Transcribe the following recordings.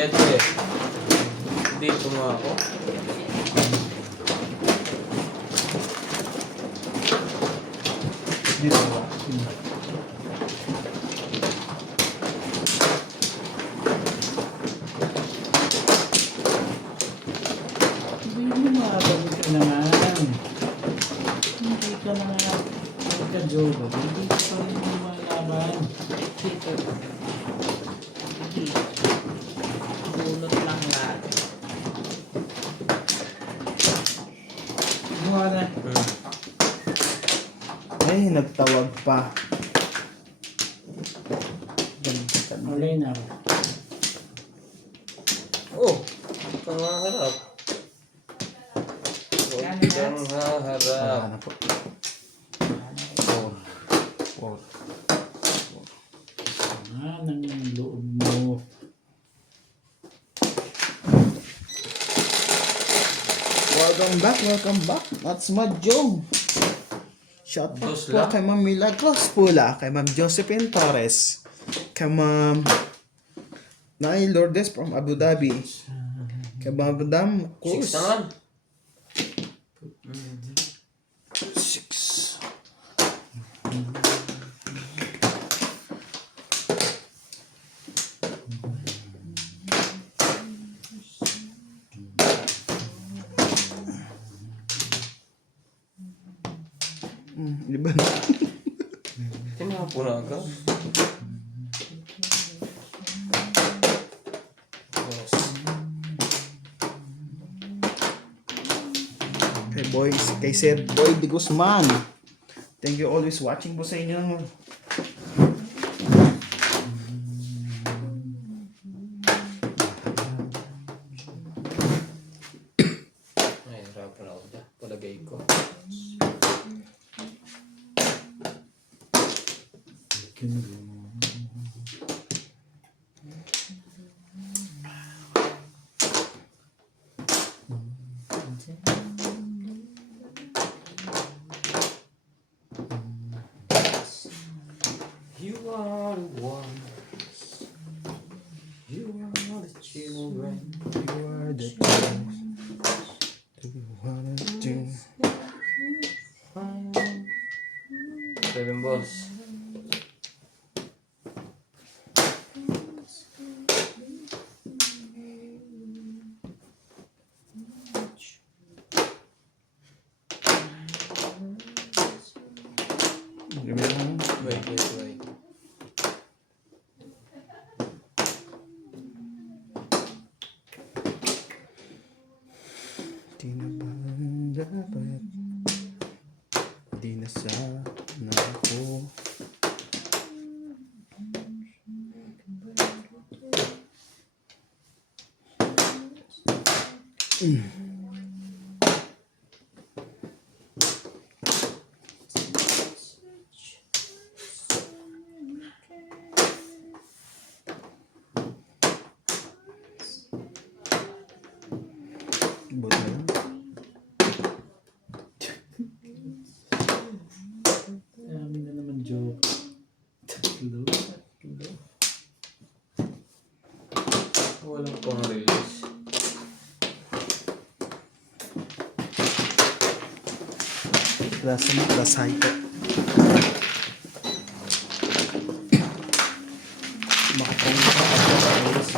Siyempre, dito nga ako. Dito ba? Hindi mo makabalik ka naman. Hindi ka na nga magka-joga. Hindi ka pa rin lumalaban. Dito. Bunot lang natin. Buha na. Ay, nagtawag pa. Ulay na ako. Oh, kang haharap. Huwag kang haharap. Wala na po. Wow. Ng loob mo. Welcome back. That's Madjong. Shout out Dos po lang. kay Ma'am Milagros Pula, kay Ma'am Josephine Torres, kay Ma'am Nay Lourdes from Abu Dhabi, kay Madam 6 Cruz. naman. 6. Di ba? Tinapo na ka. Yes. Kay Sir Boy de Guzman. Thank you always watching po sa inyo. Ay, hirapan ako dyan. Palagay ko. You are the ones. You are the children. You are the Seven balls. Wait, wait. Di na ba dapat? Di na sana ako. Buti na lang. Amin na naman joke. Tatlo. Walang pang release. Rasa mo, rasay ko. Makapang pa ako sa oras.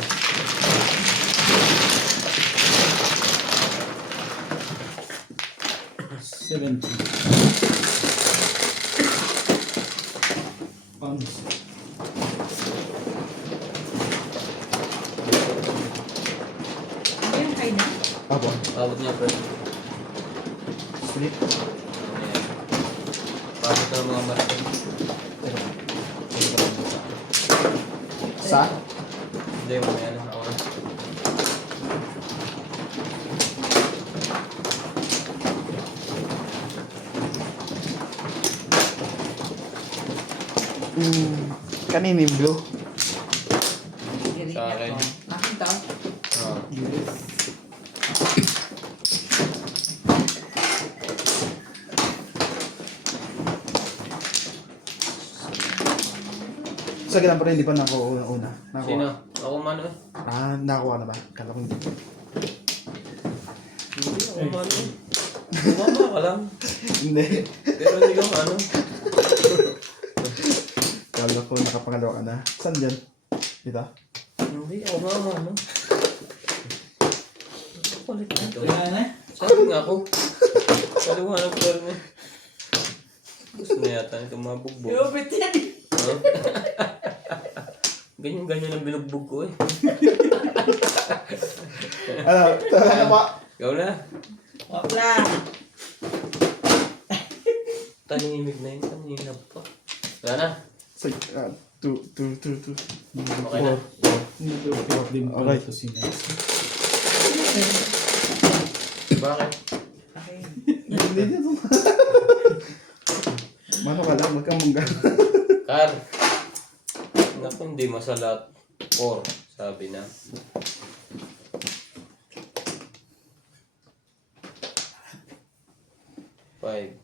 70 pounds. Ayan, kayo na. Apo. Abot niya, pre. Sleep. Ayan. Pasok na ng mga market. Sa? Hindi, mamaya na. Ako na. Kanina yung blue. Sa akin. Akin to. Oo. Sa ganun pa rin, hindi pa nako una. Sino? Ako man eh. Ah, nakakuha na ba? Kala ko hindi. Hindi ako ano. Tumama ka lang. Hindi. Pero hindi ka ano. Kala ko nakapangalawa ka na. Saan dyan? Dito? Hindi ako nga ano. Kulit na ito. Wala na? Sabi nga ako. Kaliwanag ko rin eh. Gusto na yata nito mabugbog. Iubit yan. Huh? Ganyan-ganyan ang binugbog ko eh. Ano? Talaga ba? Ikaw na. Wala. Tanimig na yun. Kanina pa. Wala na. Say, two. Okay na. Okay. Bakit? Okay. Hindi dito. Mano ka lang, magkamungga. Kar. Naku, hindi masalat. 4, sabi na. Five.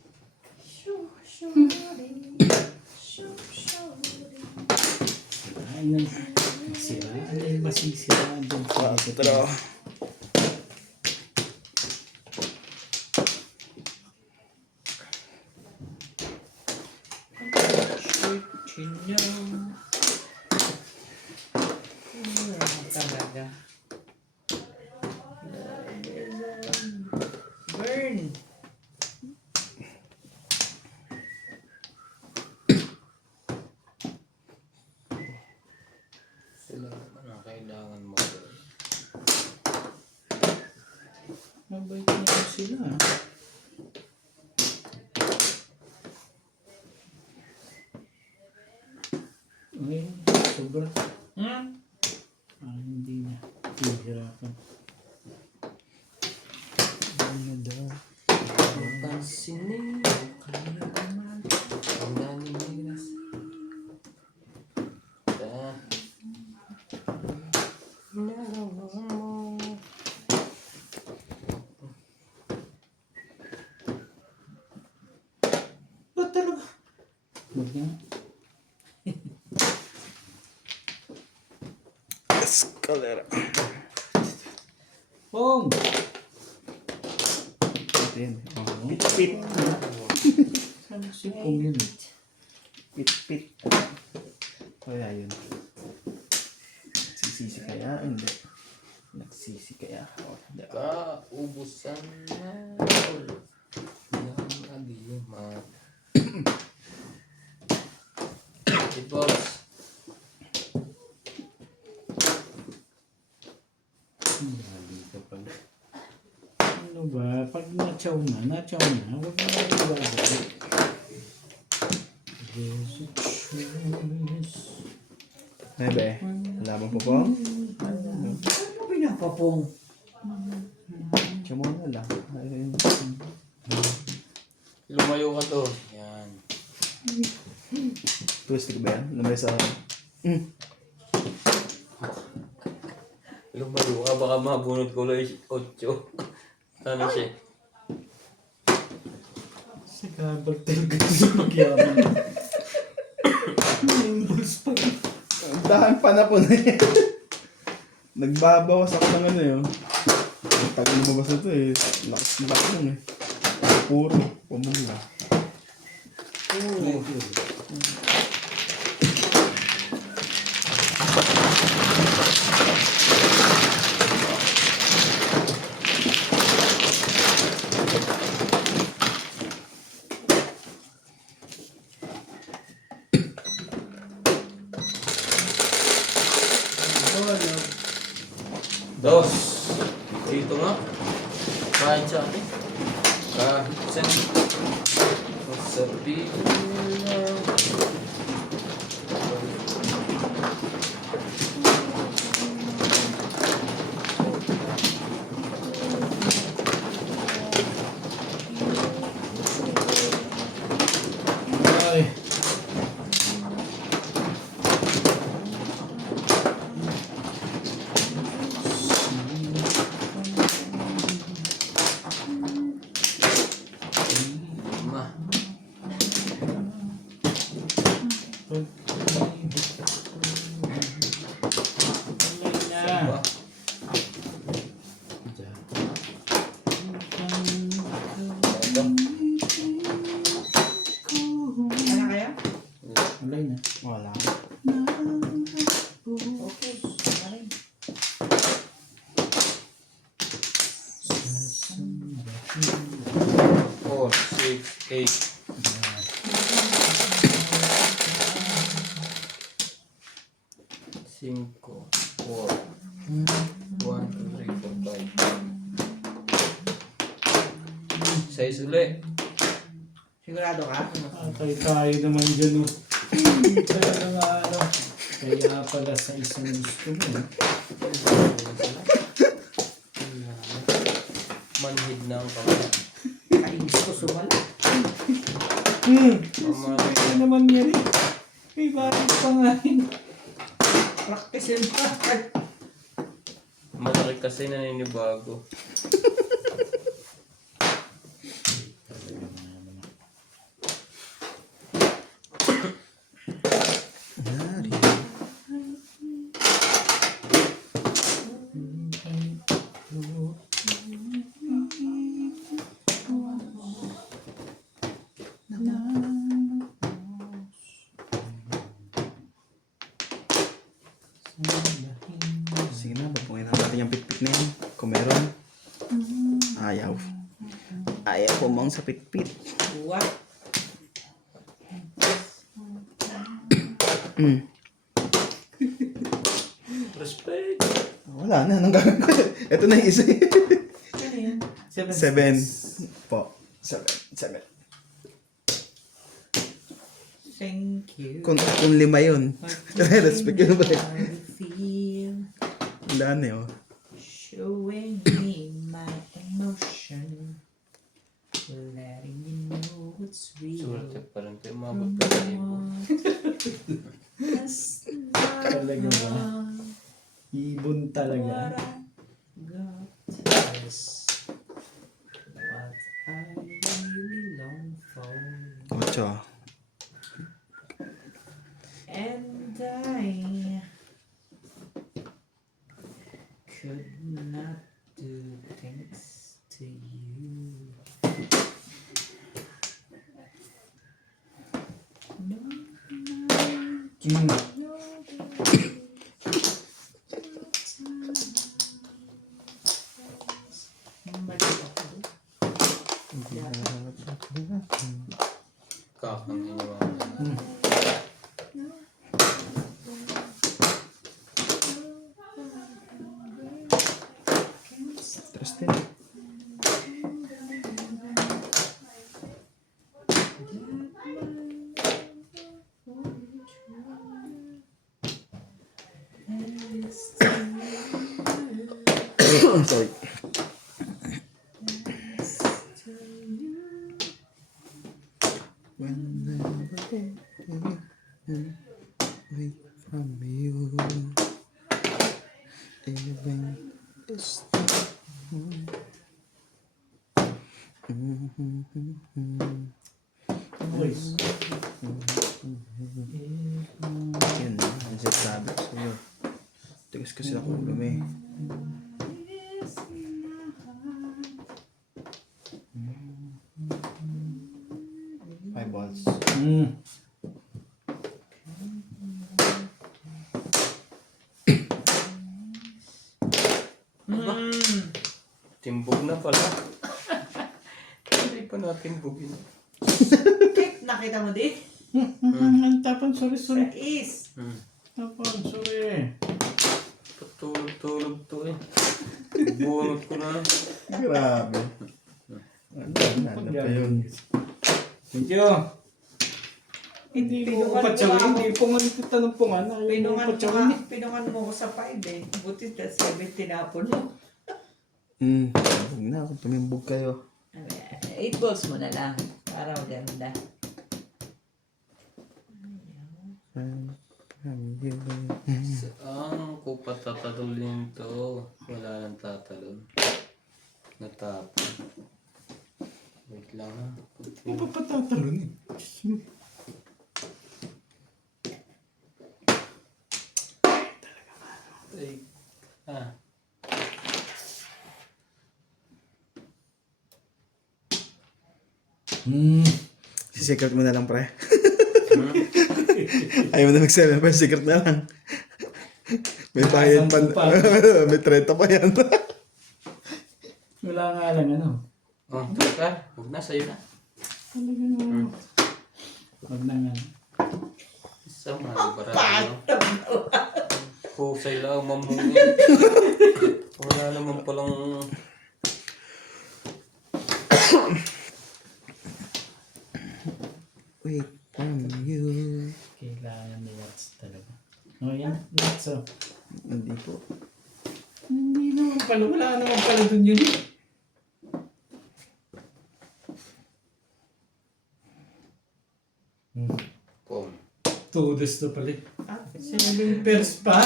Ayun. Sira. Ano yung masisiraan dyan? Pero, Chinyo. Talaga. Burn. Sila naman ang kailangan mo. Mabait na po sila. Ay, sobra. Hindi na. Hihirapan. Ano daw? Pansinin. Ang daming miras. Nagawa mo. Ba't talaga? Huwag na. escalera. Pong! Ito yun. Oh, pit. Saan si Pong yun? Pit. Kaya yun. Nagsisisi kaya? Hindi. Nagsisi kaya? Oh, hindi. Kaubusan na ulo ng agima. Hey, boss. Mali ka pala. Ano ba? Pag na-chow na. Huwag na ibabalik. There's a choice. Nebe, alaman po po? Ano pinapapong? Siya mo na lang. Ayun. Lumayo ka to. Yan. Twisty ka ba yan? Lamay sa... Lumayo ka. Baka mabunod ko lang 8. Ano siya? Sa kabag talaga sa pagyaman. Impulse pa. Ang dahan pa na po na yan. Nagbabawas ako ng ano yun. Ang tagal lumabas na ito eh. Lakas lang eh. Puro. Pamula. Dos. Dito nga. Kahit sa akin. Kahit sa sabihin na. Ay. Ma. 8. 5, 4, 1, 2, 3, 4, 5. 6 ulit. Sigurado ka? Atay tayo naman dyan, oh. Kaya na nga, ano. Kaya pala sa isang gusto mo, eh. Manhid na ang kamay. Kainis ko sumala. Kaya naman yan, eh. May bakit pa nga yun. Practicein pa. Malaki kasi naninibago. Sige na, babungin na natin yung pitpit na yan. Kung meron. Ayaw. Ayaw pumang sa pitpit. What? Respect. Wala na, anong gagawin ko? Ito na yung isa. Ano yan? 7 po. 7. Thank you. Kung 5 yun. Respect yun ba? I feel Wala na yun. showing me my emotion. Letting you know it's real. Sulat pa rin tayo. Mabot pa tayo. That's Talaga ba? not Ibon what talaga. I got. Yes. What I really long for. 8. And I could not do things to you. No, Kakang iniwa. Interesting. Sorry. Wait from you. Even is Voice. Yun, ang sabi ko sa'yo. Tigas kasi ako ng lumi. Five balls. Timbog na pala. Hindi pa natin bugin. Kek, nakita mo di? Ang tapang, sorry. Is. Tapang, sorry. Patulog-tulog to eh. Bunot ko na. Grabe. Ano pa yun? Thank you. Hindi ko patsawin. Hindi pungan kita ng pungan. Ayaw mo patsawin eh. Pinungan mo ko sa 5 eh. Buti na 7 tinapon mo. Huwag na, kung tumimbog kayo. 8 balls mo na lang. Para maganda. Saan ko patatalulin to? Wala nang tatalon. Natapon. Wait lang ha. Hindi pa patatalon eh. Ay. Ah. Si-secret mo na lang, pre. Ayaw mo na mag-7 pa, secret na lang. May bayad pa. May 30 pa yan. Wala nga lang ano. Oh, teka. Huwag na, sa'yo na. Talaga naman. Wag na nga. Isa man, barado. Husay lang, mamungin. Wala naman palang... Wait on you. Kailangan ni Watts talaga. O yan, Watts oh. Hindi po. Hindi naman pala, wala naman pala dun yun. Pum. Todos na pala. 7 pairs pa.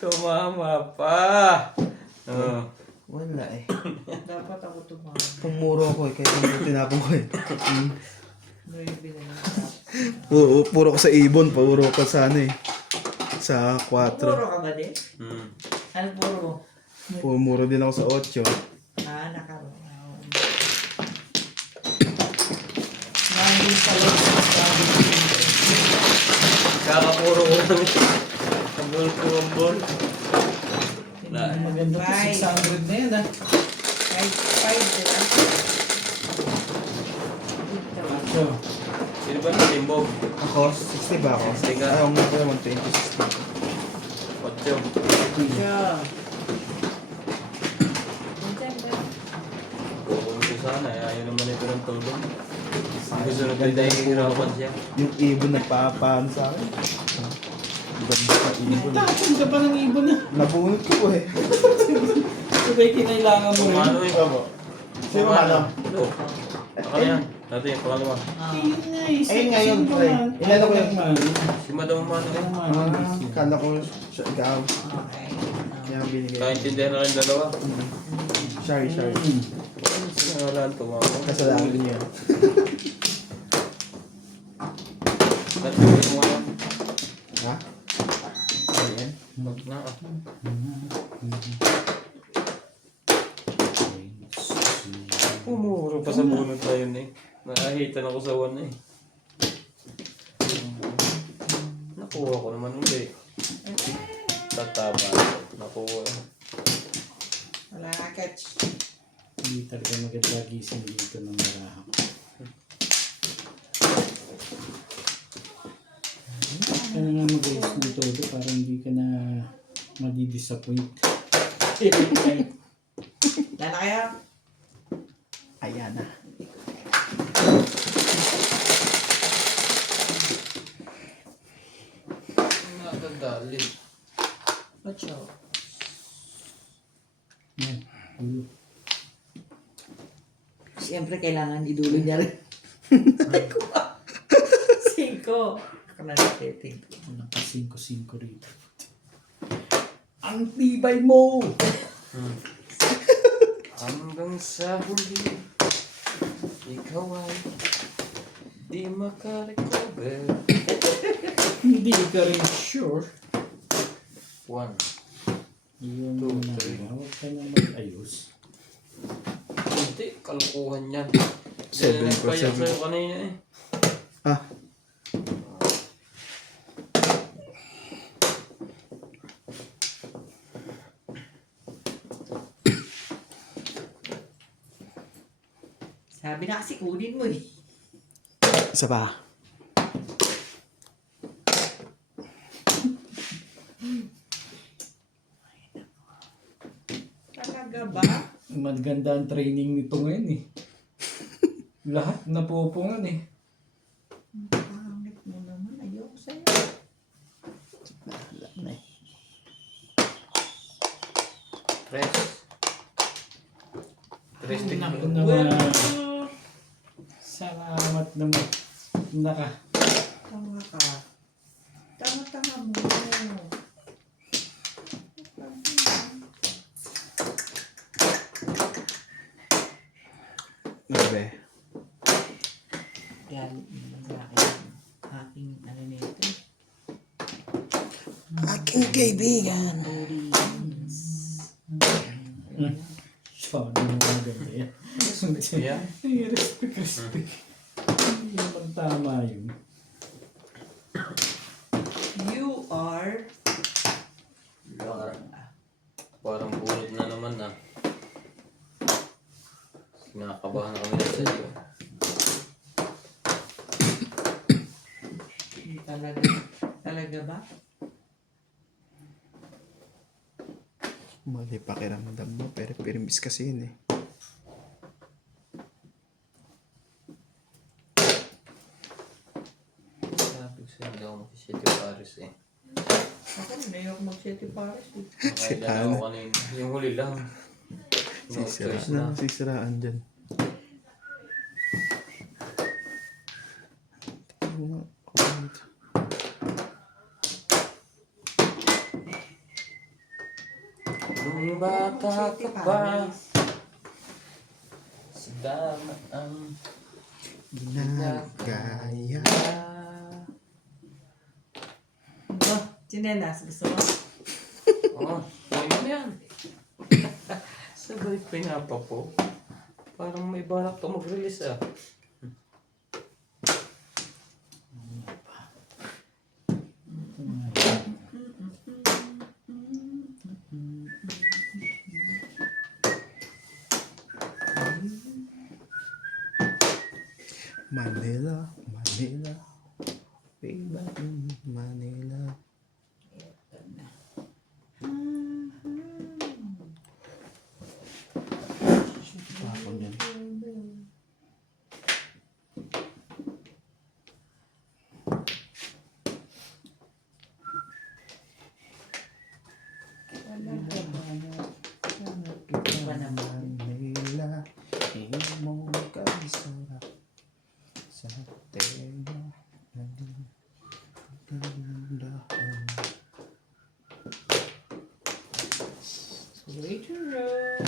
Tumama pa. Oh. Wala eh. Dapat ako tumama. Pumuro ako eh, kahit hindi tinapon ko eh. Maybe na lang. Puro ko sa ibon, puro ko sa ano eh. Sa 4. Puro ka ba din? Ano puro mo? Pumuro din ako sa 8. Nakaroon. Nandun pala sa sabi. Kakapuro ko lang. Kabul-kubul. Maganda po, 600 na yan ah. 5 din ah. So, Sino ba nalimbog? Ako, 60 ba ako? 60 ka? Ayaw nga pala 120, 60. Otyo. Siya. Kukunin ko sana. Ayaw naman ito ng tulong. Gusto na tayo dahil hirapan siya. Yung ibon nagpapaano sa akin. Ganda ka ibon. tapon ka pa ng ibon ah. Nabunot ko eh. Sabay kinailangan mo rin. Pumano eh. Opo. Sino ano? Ito. Ako yan. Dati yung pangalawa. Ayun nga eh. Ayun nga yun, sino pre. man? Inano ko yung- man. Si Madam Mano. Kala ko siya ikaw. Okay. Kaya binigay. Kaintindihan na rin dalawa. Sorry. Wala ang tumama. Kasalanan niya. Nagpipit mo nga. Ha? Ayan. Wag na. Pumuro pa sa bunot na yun eh. Nakahitan ako sa one eh. Nakuha ko naman ulit. Tatama. Nakuha. Wala ka catch. Hindi talaga maganda gising dito ng marahap. Kaya nga mag-ayos ng todo para hindi ka na madi-disappoint. Lala kaya? Ayan na. Nakadali. Ocho. Yan. Ulo. Siyempre kailangan idulo niya rin. 5. Ako na natitig. Walang pa 5-5 rito. Ang tibay mo! Hanggang sa huli, ikaw ay di makarecover. Hindi ka rin sure. 1. Yung Two, na, three. huwag ka na mag-ayos. Hindi, kalukuhan yan. 7 Nagpayak sa'yo kanina eh. Ah. Sabi na kasi kunin mo eh. Isa pa. Talaga ba? Maganda ang training nito ngayon eh. Lahat napupungan eh. Pangit mo naman. Ayoko sa'yo. Tres. Tres tig. Naku naman. Salamat naman. Naka. Tama ka. Tama mo. Grabe. Galit naman sa akin. Aking ano nito. Aking kaibigan. Origins. Siya, di mo maganda yan. Yeah. Respect. Hindi naman tama yun. You are Parang bunot na naman ah. Kinakabahan na kami na sa iyo. Talaga. Talaga ba? Mali pakiramdam mo, pero permis kasi yun eh. Sabi ko sa'yo, hindi ako mag-City Paris eh. Ako, may ako mag-City Paris eh. Nakailan ako kanina. Yung huli lang. No choice na. Sisiraan dyan. Nung bata City ka ba? Paris. Sa dama ang Ginagaya. Ito, chinelas. Gusto mo? Oo, ayun na yan. Sabay pinapa po. Parang may balak to mag-release ah. Manila, Manila. Way back in Manila. Tapon yan. Iba naman. Manila, imong kaisarap sa tela ng kagandahan. Waiting room.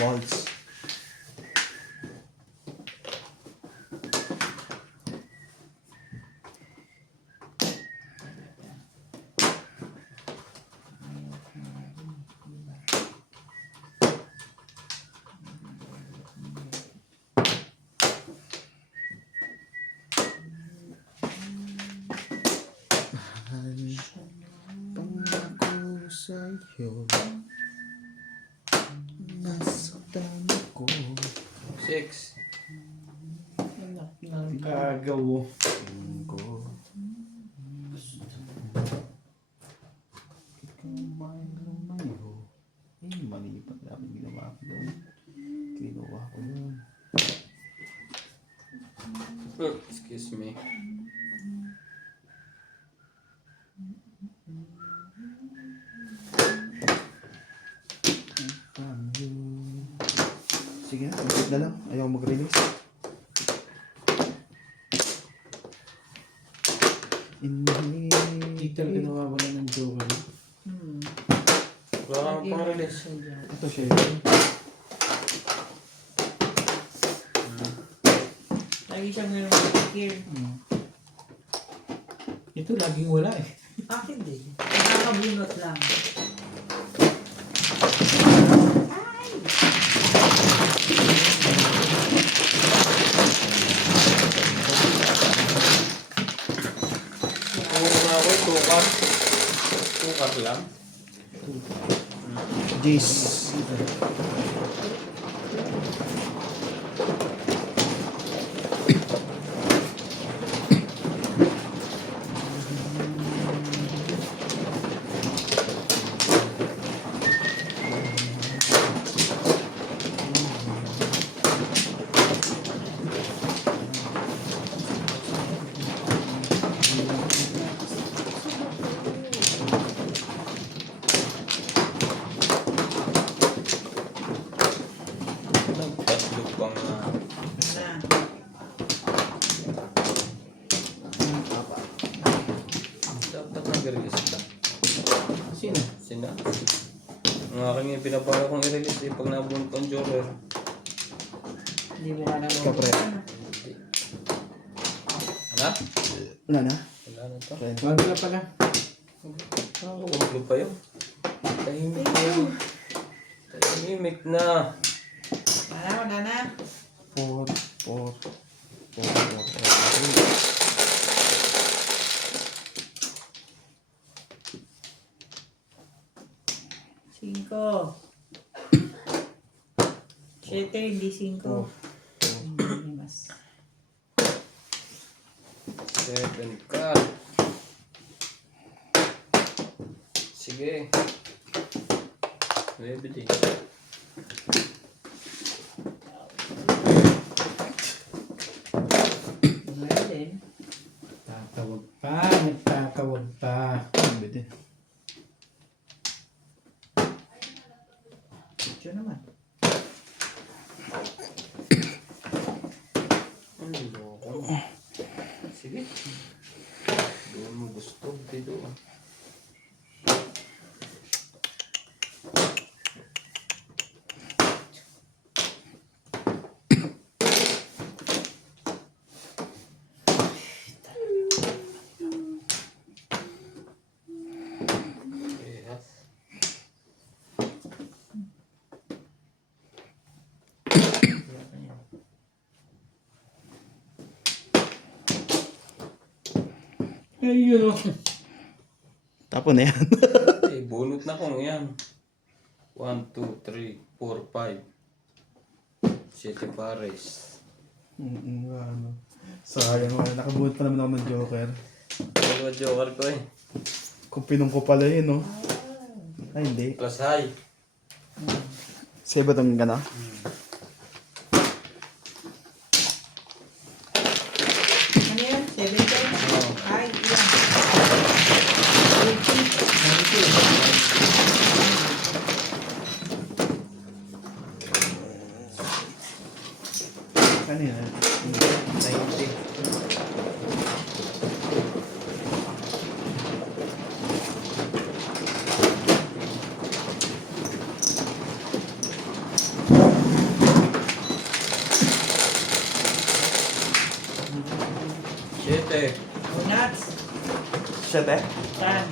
Balls. Pangako sa'yo, nasaktan ako. 6. Anak ng kagaw. Ko. Ikaw may lumayo. Eh, mali pa dapat ginawa ko doon. Kinuha ko yun. Excuse me. Sige na, mag na lang. Ayaw mag-release. Hindi talaga nawawala ng jowa. Wala kang pang-release. Ito siya. Lagi siyang meron mag-gear. Ito laging wala eh. Hindi. Nakakabunot lang. Ang una ko, tukat. Tukat lang. Jace. Tatlo pang dapat nag-release ka. Sino? Sina? Ang aking yung pinapara kong i-release eh, pag nabunod kong joker. Hindi mo ka na Kapre. Hindi. Ano? Wala na? Wala na to. Wag na pala. Nakakawaglo pa yun. Tahimik na yun. Tahimik na. Wala na. 4, 4, 4, 5. 7, hindi 5. Hindi mas. 7 ka. Sige. 9 din. Ngayon. Tatawag pa, nagtatawag pa. din. Ito naman. Ano loko? Sige. Doon mo gusto. Dito. Yes. Ayun o. Tapon na yan. Eh, bunot na kung yan. 1, 2, 3, 4, 5. 7 pares. Ano. Sayang mo. Nakabuhat pa naman ako ng Joker. Ano ba joker ko eh? Kung pinong ko pala yun, no? Ay, hindi. Plus high. Save ba itong gana? Ano yan? 7, 10? Ay, ilan? 80. Ano yan? 90. Siyete. Nuts. Siyete? Tan.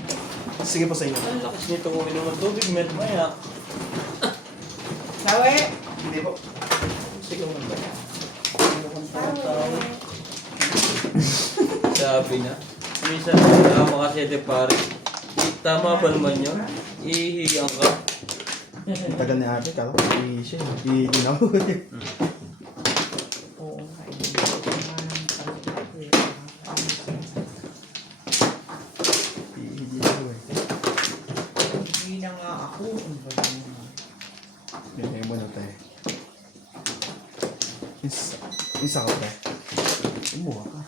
Sige po sa inyo. Ang lakas nito kung inom ng tubig, met maya. Sawi. Hindi po. Sige mo ba? Sawi. Sabi niya. Minsan, tama kasi de pare. Tama ba naman yun? Ihiyang ka. Ang tagal ni ate, kala ko siya. Hindi na ako. Oo nga. Hindi ako eh. Hindi na nga ako. Bigay mo na tayo. Isa ka pre. Umuha ka.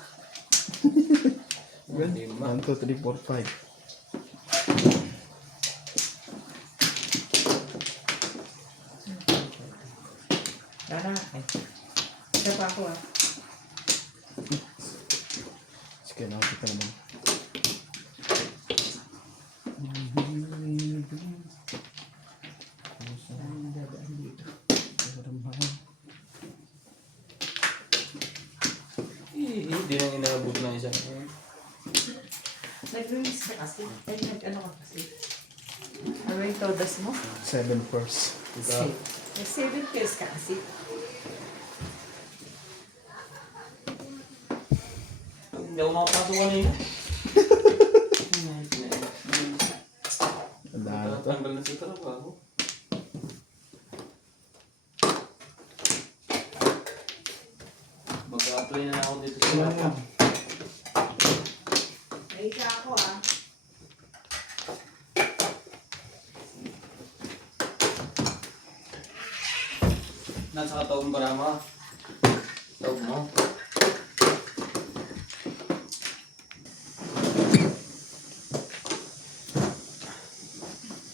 Lima. 1, 2, 3, 4, 5. Lalaki. Isa pa ako ah. Sige, nakakita naman. Hindi nang inaabot na isa. Nag-release ka kasi. Ay, nag-ano ka kasi. Ano yung todas mo? 7 first. Diba? Nag-7 pills ka kasi. Hindi ako makapasok kanina. Ang dahil to. Tatanggal na sa trabaho. Mag-a-apply na ako dito sa Wala nga. May isa ako ah. Nasa kataong barama. Taog mo.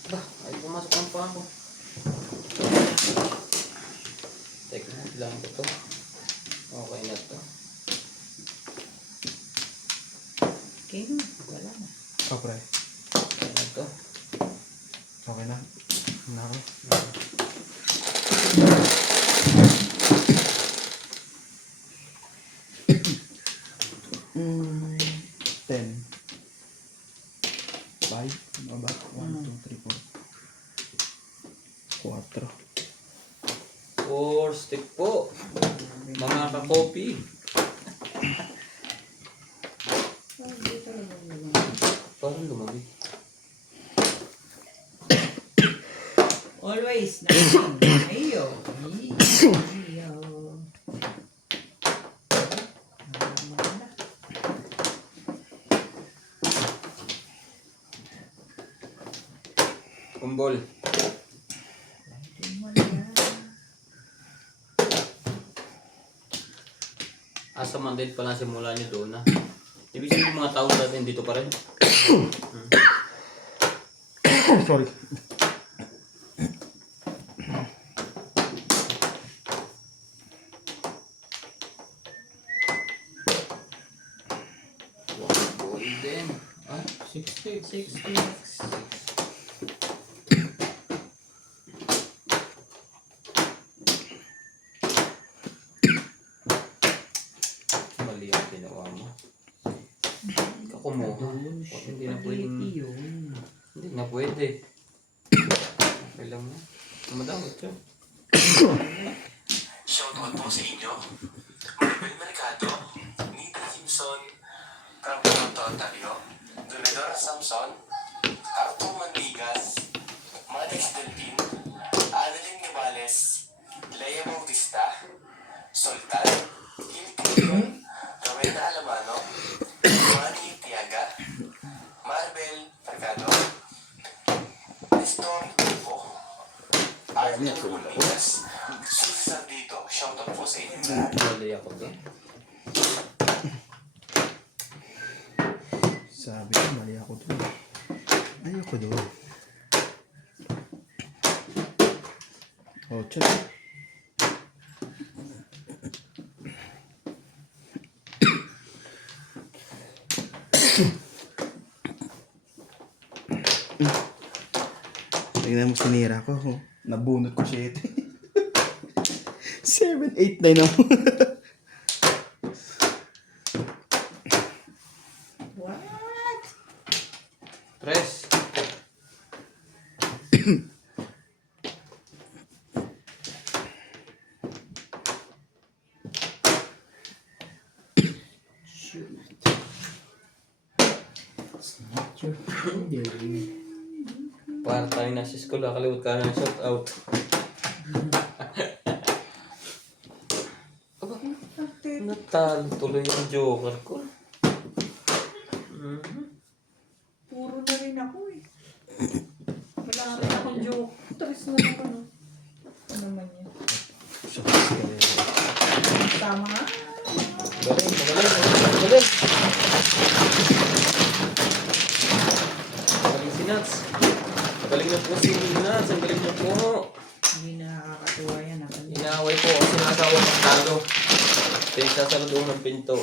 Bah, ay pumasok ang pa ako. Teka, lang ko to. Okay na to. Okay na. Wala na. Oh, pre. Okay na to. Okay na. Na ako. Mm, 10. 5. Ano ba? 1, 2, 3, 4. 4. 4 stick po. Mga kakopi. Hindi talaga naman. Parang lumabig. Always naman. Ayo. Ayo. Kumbol. Asa man din pala simula nyo doon na. Ibig sabihin mga tao natin dito pa rin. Sorry. Golden. Ah, 60. 60. mali ang ginawa mo. Kakumuha. Hindi na pwedeng... Yun. Hindi na pwede. Okay lang na. Madamot siya. Shoutout po sa inyo. Maribel Mercado, Nita Simpson, Campeonato Ontario, Donadora Samson, Arthur Mandigas, Madex Delpin, Adeline Nivales, Lea Bautista, Soltan, Hilton, Rowena Alamano, Manny Tiaga, Maribel Mercado, Nestor Tupo, Arthur Ulminas, Suzy Sardito, shoutout po sa inyo. Mali ako doon. Sabi ko, mali ako doon. Ayoko doon. Oh, check. Tingnan mo, sinira ko. Oh. Nabunot ko 7. 7, 8, 9 ako. What? Tres. Not your friend. Para tayo nasa school, nakalimut ka na ng shout out. Aba, natalo tuloy yung joker ko. Puro na rin ako eh. Wala rin akong joke. Tres na lang ano. Ano naman yan? Tama nga. Galing, magaling, magaling. Magaling si Nats. Magaling na po si Nats. Ang galing niya po. Hindi na nakakatuwa yan. Inaaway po ako sinasawa ng talo. Pinagsasaluduhan ng pinto.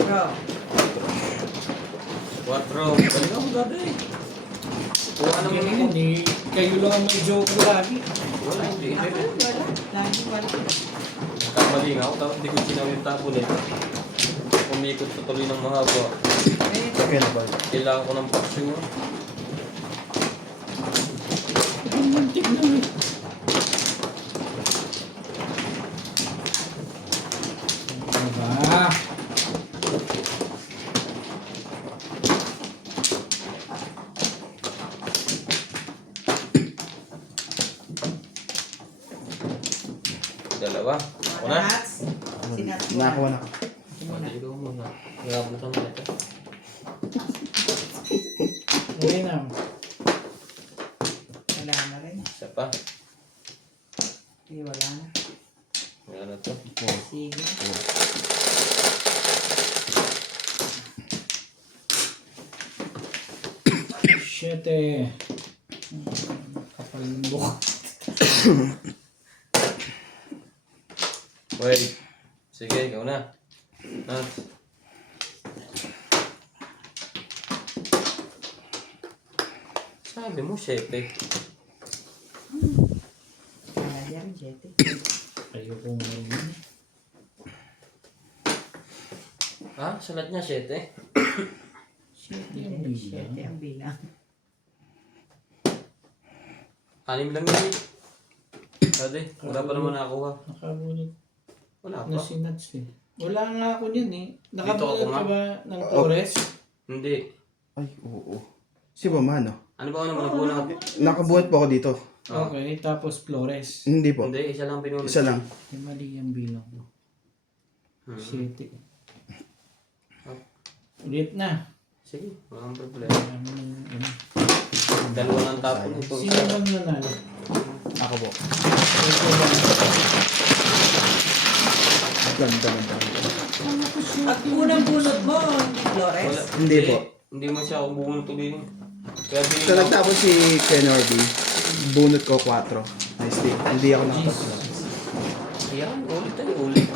Bro. 4. Galing ako dati. Kuha Ang naman galing ako. yun eh. Kayo lang ang may joke lagi. Wala, hindi. Ako, wala. Lagi wala. Kamali nga ako. Tapos hindi ko sinawi yung tapo nito. Umikot sa tuloy ng mahaba. Eh, Okay na ba? Kailangan ko ng paksyo. Ang muntik na eh. Ano ba? Dalawa. Ako na. Nats. Si Nats mo. Nakakuha na. Hindi ko muna. Ngabutan mo ito. Okay na. Wala na rin. Isa pa. Hindi, wala na. Meron na to. Sige. Shit eh. Kapal ng buhok. Wait. Sige, ikaw na. Nats. Sabi mo, 7. Wala yan, Jete. Ayoko nga rin. Ha? Salat niya, 7. Shit yung bilang. Jete ang bilang. Anim lang yun eh. Dati, wala pa naman nakakuha. Nakabunot Wala na pa. si Nats eh. Wala nga ako niyan eh. Dito Nakabunot ako ka nga. ba ng Flores? Hindi. Ay, oo. Si Mano. Ano ba ako naman nagkuha ng... Nakabuhat po ako dito. Okay, tapos Flores. Hindi po. Hindi, isa lang pinulot. Isa lang. Yung mali ang bilang ko. 7. Ulit na. Sige, walang problema. Ano. Dalawa ng tapon ito. Sino bang nanalo? Ako po. Ito lang. Ganda ng dami. At unang bunot mo, hindi Flores. Wala. Hindi po. Hindi mo siya bubunot ulit. Kaya So, binigyan ko. nagtapos si Ken Orby. Bunot ko 4. Nicely. Hindi ako nakatapos. Ayan, ulit tayo, ulit.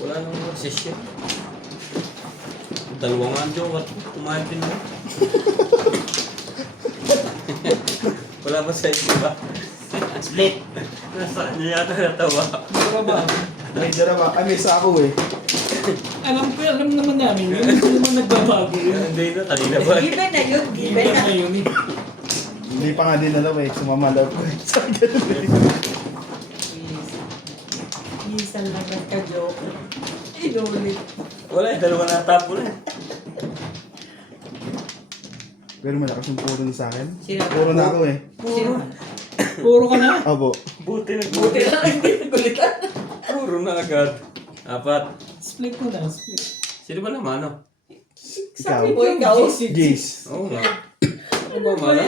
Wala nang session. Dalawa nga joke at kumain din mo. Wala ba sa isip ba? Split. Nasaan niya yata natawa? Ano ba? May dalawa. Ay, may sako eh. Alam naman namin. Yun hindi naman nagbabago yun. Hindi na, kanina ba? Given na yun, given Iba na. na yun eh. Hindi pa nga din alam eh. Sumama love ko eh. Sa ganun eh. Minsan lang nagka-joke. Inulit. Wala, dalawa na tapon eh. Pero malakas yung puro sa akin. Sino? Puro na ako eh. Sino? Puro ka na. Abo. Buti Buti nagbuti. lang hindi nagulitan. Puro na agad. Apat. Split mo na. Split. Sino ba naman, no? Sabi Ikaw. mo ikaw. Jace. Oo nga. Ano ba, Mala?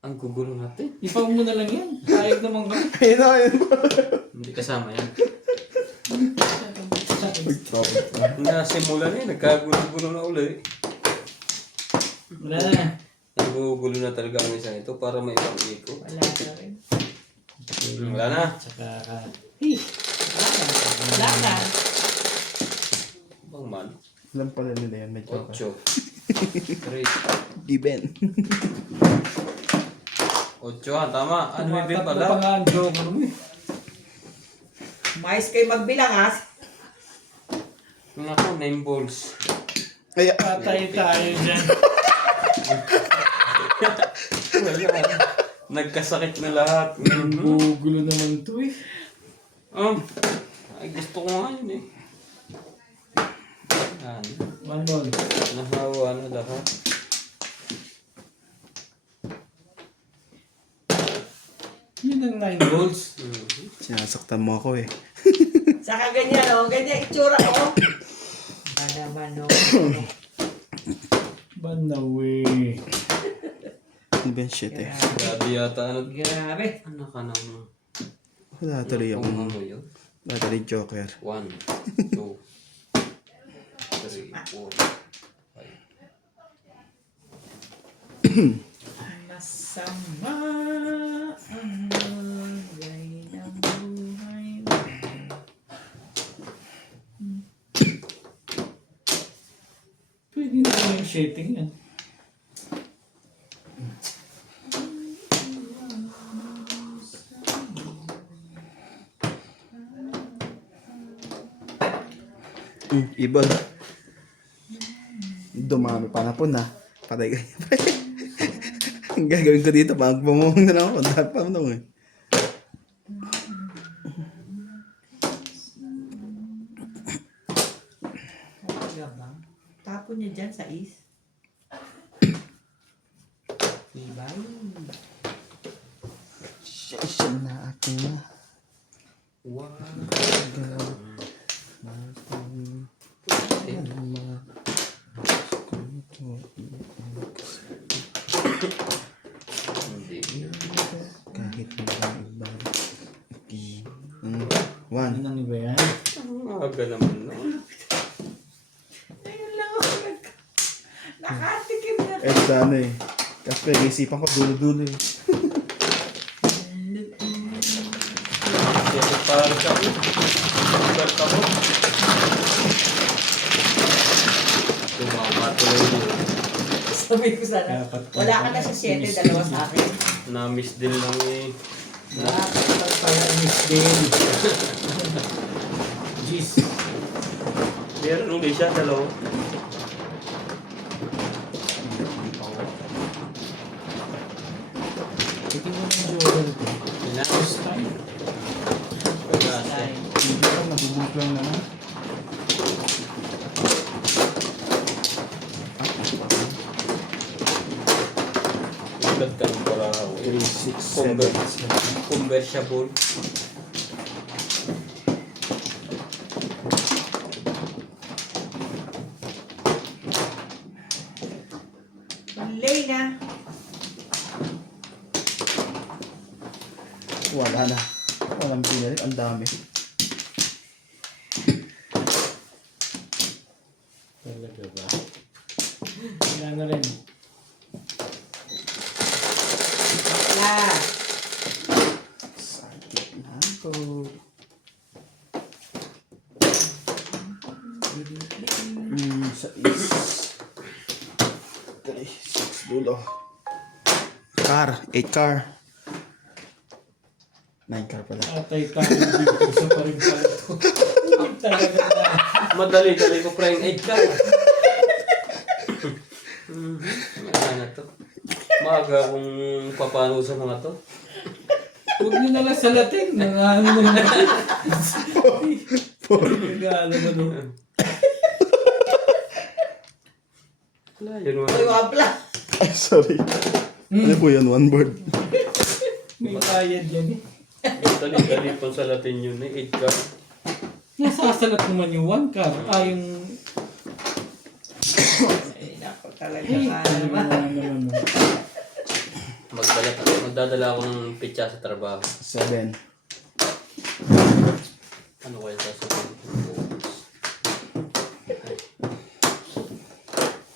Ang gugulo natin. Ipaw mo na lang yan. Kahit naman ka. Ayun na, ayun. Hindi kasama yan. Nag-trouble. Nasimula na eh, nagkagulo-gulo na uli. Wala na. Nagugulo na talaga ang isang ito para may ibang iko. Wala na rin. Wala na. Tsaka Wala na. Bang man. Alam pala nila yan. Medyo ka. 8. 3. Given. 8 tama. Ano may bin tatlo pala? pa nga ang joker mo eh. Mais kayo magbilang ha. Naku, 9 balls. Ay, Patay tayo dyan. Wala. Nagkasakit na lahat. Gugulo naman to eh. Ay, gusto ko nga yun eh. Yan. One ball. Nahawa na lahat. Yun ang 9 goals. sinasaktan mo ako eh. Saka ganyan o. Ganyan itsura ko. Ba naman o. Banawi. Ano ba yung shit eh? Grabe yata. Ano Grabe. ano ka nang... Wala tuloy Kung akong... ano yun? Wala tuloy joker. 1, 2, 3, 4, 5. Masama ang bagay ng buhay mo. Pwede na yung shitting yan. Ibon. Dumami pa na po na. Patay kayo. Ang gagawin ko dito, magpamamang na lang ako. Dahil pa mo eh. Talaga ba? Tapon niya dyan sa is. Ibay. Siya na akin na. Wow. Hindi. Kahit na iba. One. Ano nang iba yan? Ang aga naman, no? Ayun lang ako nakatikim na. Eh, sa ano eh. Kasi pag-isipan ko, dulo-dulo eh. Kasi parang ka mo. Parang ka mo. Tumama tuloy yun. Sabi ko sana, wala ka na sa 7, dalawa sa akin. Na-miss din lang eh. Nakakalimutan pa Kaya yan. Miss Dale. Jeez. Meron ulit siya, dalawa. Tingnan mo yung joker Sulat ka ng parahaw. 3, 6, 7. Conversible. Lay na. Wala na. Walang pinalit. Ang dami. Talaga ba? Kaya na rin. La. Sakit na ako. 6. 3, 6 dulo. Car. 8 car. 9 car pala. Atay tayo dito sa pa rin pala ito. Talaga na. Madali-dali ko prime 8 ka. Ano na to? Maaga akong papano sa mga to. Huwag nyo na lang sa Latin. Ano mo na. Regalo mo no. Wala, yun Uy, wala. wabla. Ay, sorry. Ano po yun? One word. May bayad yan eh. Dali-dali pa sa Latin yun eh. 8 ka. Nasasalat naman yung 1 car. Yung... Ay, naku talaga. Ay, Ano ba? naman. Magdadala ako ng pitsa sa trabaho. 7. Ano kaya sasabihin?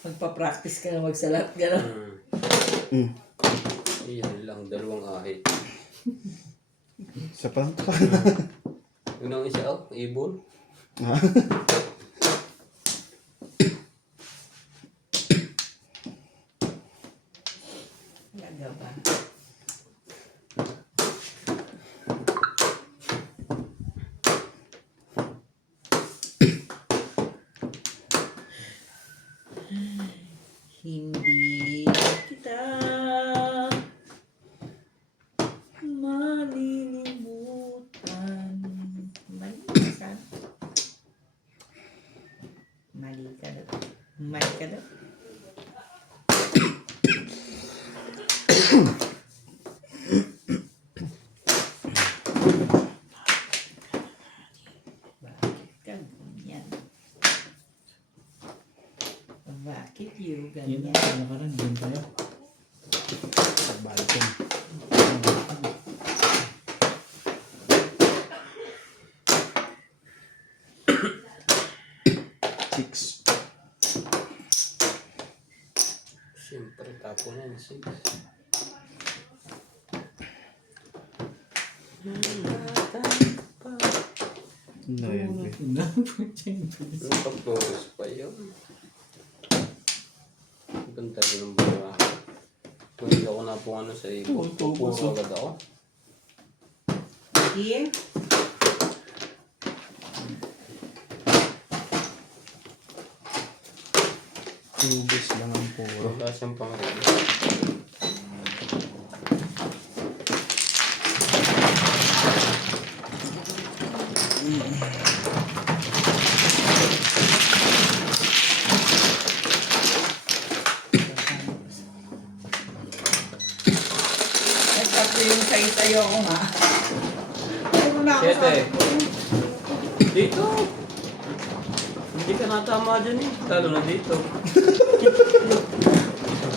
Magpa-practice ka na magsalat. Gano'n. Iyan lang, 2 ahit. Isa pa lang. Yun ang isa, oh, ibon. Ha? Talaga ba? Hindi kita malilimutan. Malisan. Mali ka daw. Mali ka daw. Bakit ka ganyan? Bakit you Yun ganyan? na. Nakaraan. Yun tayo. Balcon. 6. Siyempre, tapo na yun, 6. Nueve. Pag-focus pa yun. Ganda rin ng buwa. Kung hindi ako na po ano sa ibon, pupuro agad ako. Here? Tubis lang ang puro. Wala siyang pang-rin. Nagtatlo yung sayo ko nga. Puro na ako sa... 7. Dito! Hindi ka natama dyan eh. Lalo na dito.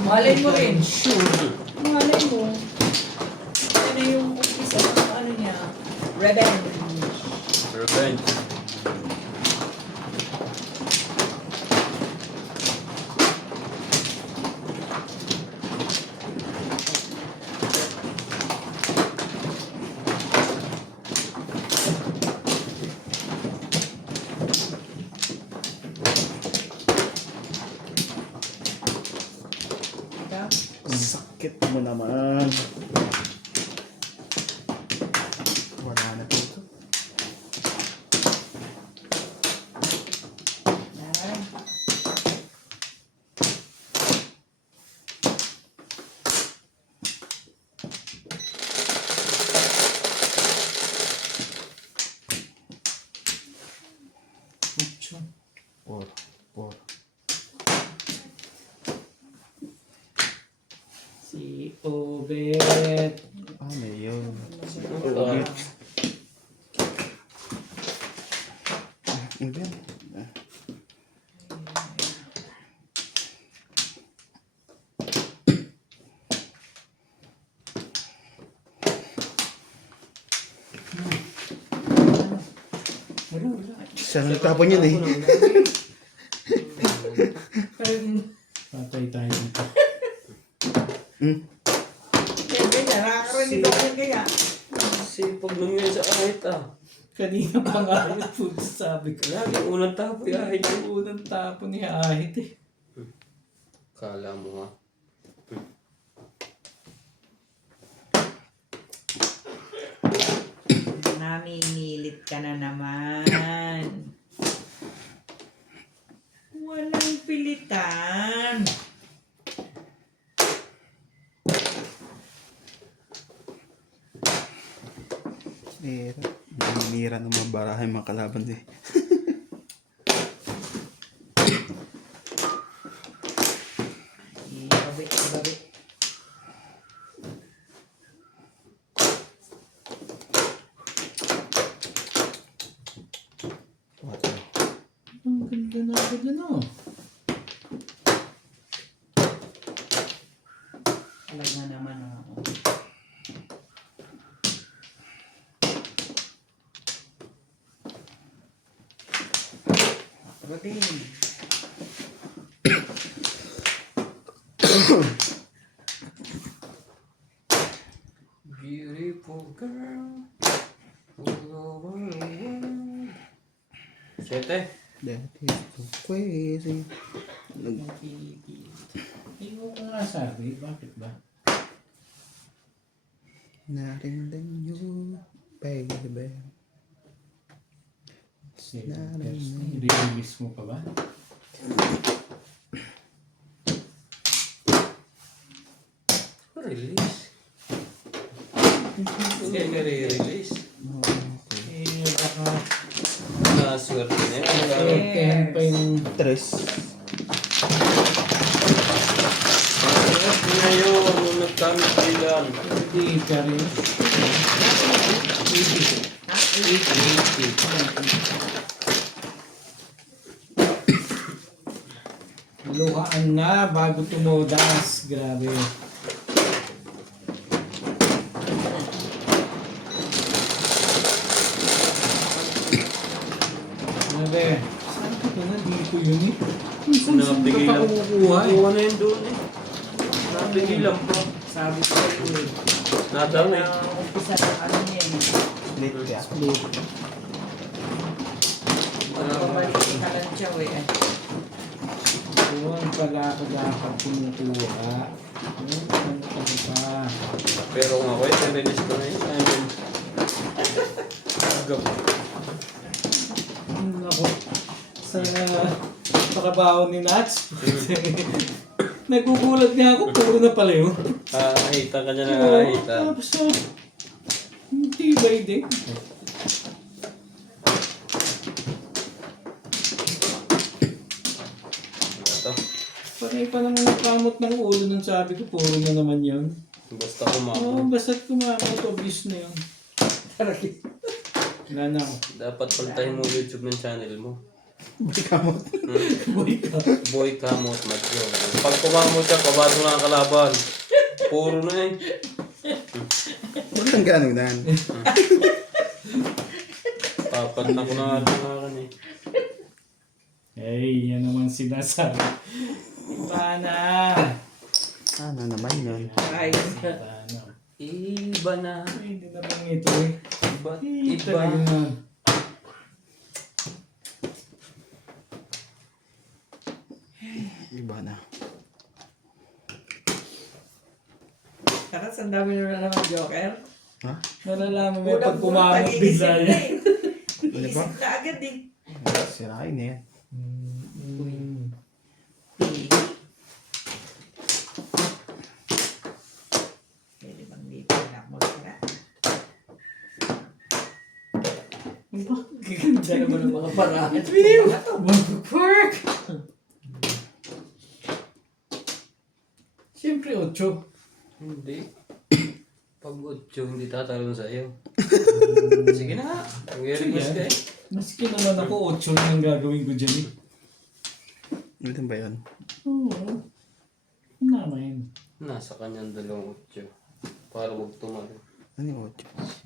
Malay mo rin. Sure. Malay mo. Ano yung umpisa ng ano niya? Revenge. Revenge. Ikaw? Sakit mo naman. Wala na dito. Yan. Ocho. 4. 4. Si Obet. Ano yun? Ah, Ano yan? Wala. Siya nagtapon yun eh. Patay tayo dito. Kaya kaya, nakakarinig ako yan kaya. sipag nung yun sa ahit ah. Kanina pa nga yung food sabi ko. Lagi unang tapo yung ahit. Yung unang tapo ni Ahit eh. Kala mo ha. Namimilit ka na naman. Walang pilitan. Nanira ng mga barahay mga kalaban eh. Ibabit, ibabit. Ang ganda na agad ano. Alam na naman ako. Protein. Beautiful girl. All over the world. Sete. That is so crazy. Hindi ko nga sabi. Bakit ba? Narinig you, baby. I-release mo pa ba? Release. Hindi ka re-release. Baka Naswerte na yun. kaya pa yung Tres. Ngayon, nung nagkamit bilang. hindi ka rin. Luhaan na bago tumodas. Grabe. Grabe. Saan ka ba na? Dito yun eh. Saan ka Napigilan. pa kumukuha eh? Kuha na yun doon eh. Napigilan pa. Sabi ko eh. Nadami. Umpisa ng ano niya eh. Late ka. Pabalik ni Kalanchaw eh. Doon pala ako dapat kumukuha. Ano pa? Pero kung ako eh, release ko na yun. I mean, agap. Ako, sa trabaho ni Nats, nagugulat niya ako, puro na pala yun. Ahita ka niya na Oo, ahita. tapos hindi ba hindi? Ito. Panay pa naman nakamot ng ulo ng sabi ko, puro na naman yun. Basta Oo, kumako. basta't kumamot, obvious na yun. Talaga. Wala na ako. Dapat paltahin mo YouTube ng channel mo. Kamot. Boy ka. Boy Kamot Madjo. Pag kumamot ka, kabado na ang kalaban. Puro na eh. Huwag kang ganun dan. Papat na ko na nga ito nga kan eh. Hey, yan naman sinasabi. Iba na. Ano naman yun? Ay, Iba na. Iba na. Ay, hindi na bang ito eh. Iba't Ito iba. na. Iba na. karas ang dami na naman Joker. Ha? Nalalaman mo yung pag Unang-una, kumamot tag-iisip bigla na yan. eh. Iisip na agad eh. Sirain eh. Pwede bang dito na mo sila? Gaganda naman ang mga paraan. Mga to. Mag-work! Siyempre, 8. Hindi. Pag 8, hindi tatalon sa'yo. Sige na nga. Mag-request ka eh. Maski naman ako, 8 lang ang gagawin ko dyan eh. Ulitin ba yun? Oo. Naman. Nasa kanyang 2-8. Para huwag tumalo. Ano yung 8?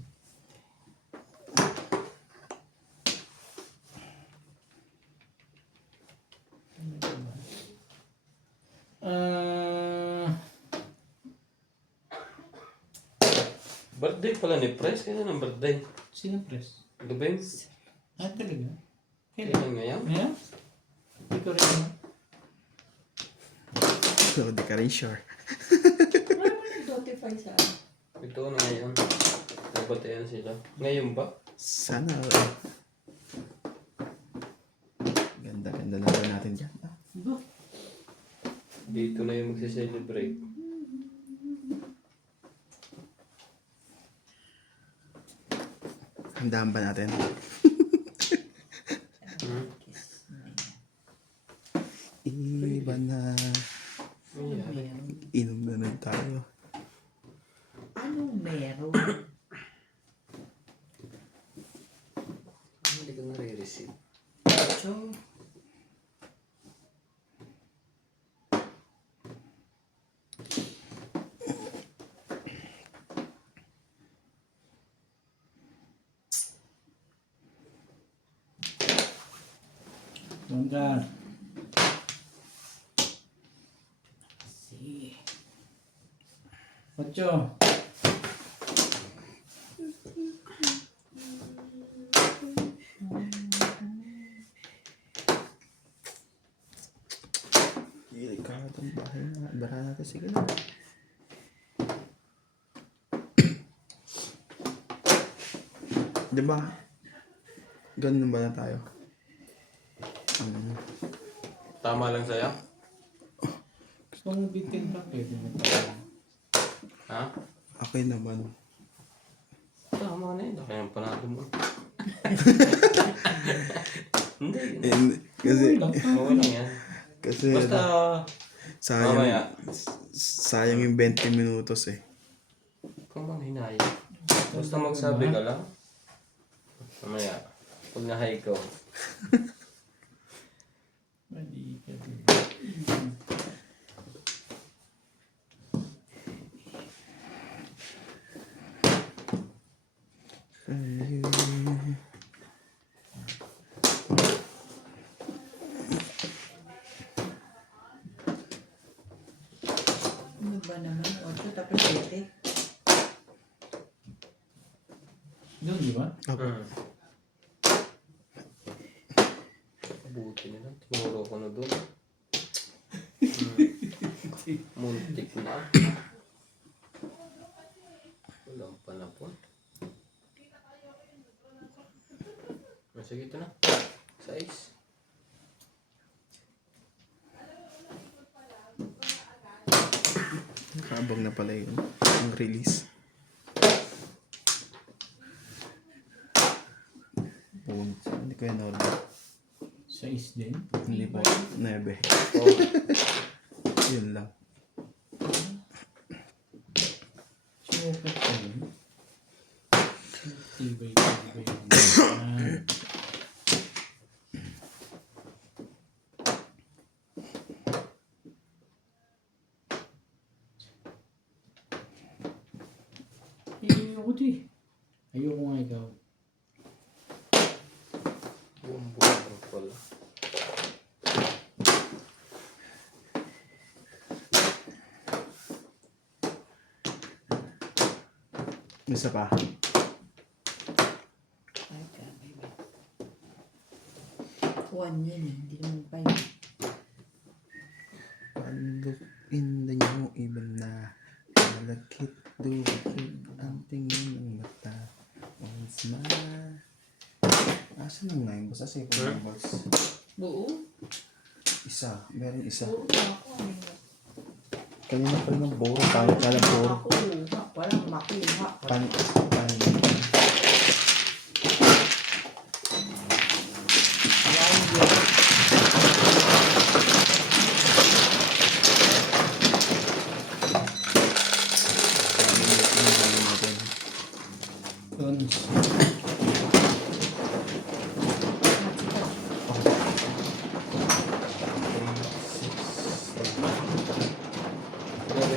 Birthday pala ni Pres. Kailan ang birthday? Sino press? Lubeng? Talaga? Kailan ngayon? Ngayon? Hindi ko rin alam. So, di ka rin sure. Wala mo nag-notify sa akin. Ito na ngayon. Nagbatayan sila. Ngayon ba? Sana. Ganda na rin natin dyan. Ah, Dito na yung magse-celebrate. handaan ba natin? Iba na. Inom na lang tayo. Anong meron? Hindi ko nare-receive. So, Bongga. Si. 8. Delikadong bahay na. Bara natin. Sige na. Diba? Ganun ba na tayo? Tama lang sa'yo? Gusto mo bitin ba? Pwede mo pa. Ha? Okay naman. Tama na yun. Kaya panalo mo. Hindi. And, kasi, Okay lang yan. kasi, Basta, sayang, mamaya. sayang yung 20 minutos eh. Kung man hinaya. Basta magsabi ka lang. Mamaya. Pag na-high ko. Mali ka din. ano ba naman? 8 tapos 7. Doon, di ba? Buti nila. Tumuro ko na doon. Muntik na. Walang panapon. Sige, ito na. Size. Nakabang na pala yung release. Hindi ko yan order. 6 din. Hindi po. 9. Oh. Yun lang. Sukat ka yun. Tibay. Ayoko di. Ayoko nga ikaw. Buong pala. Isa pa. Ay, grabe ba? 1 yan eh. Hindi naman pa yun. Look in the new iba na. Malakit dukit ang tingin ng mata. Once na. Asan yung 9 boss? Asan yung 9 boss? Oo. Isa. Meron isa. Oo na ako. Kanina pa rin ang boro. Pangit ka lang boro. Makuha. Walang makuha. Pan. Ayan yun.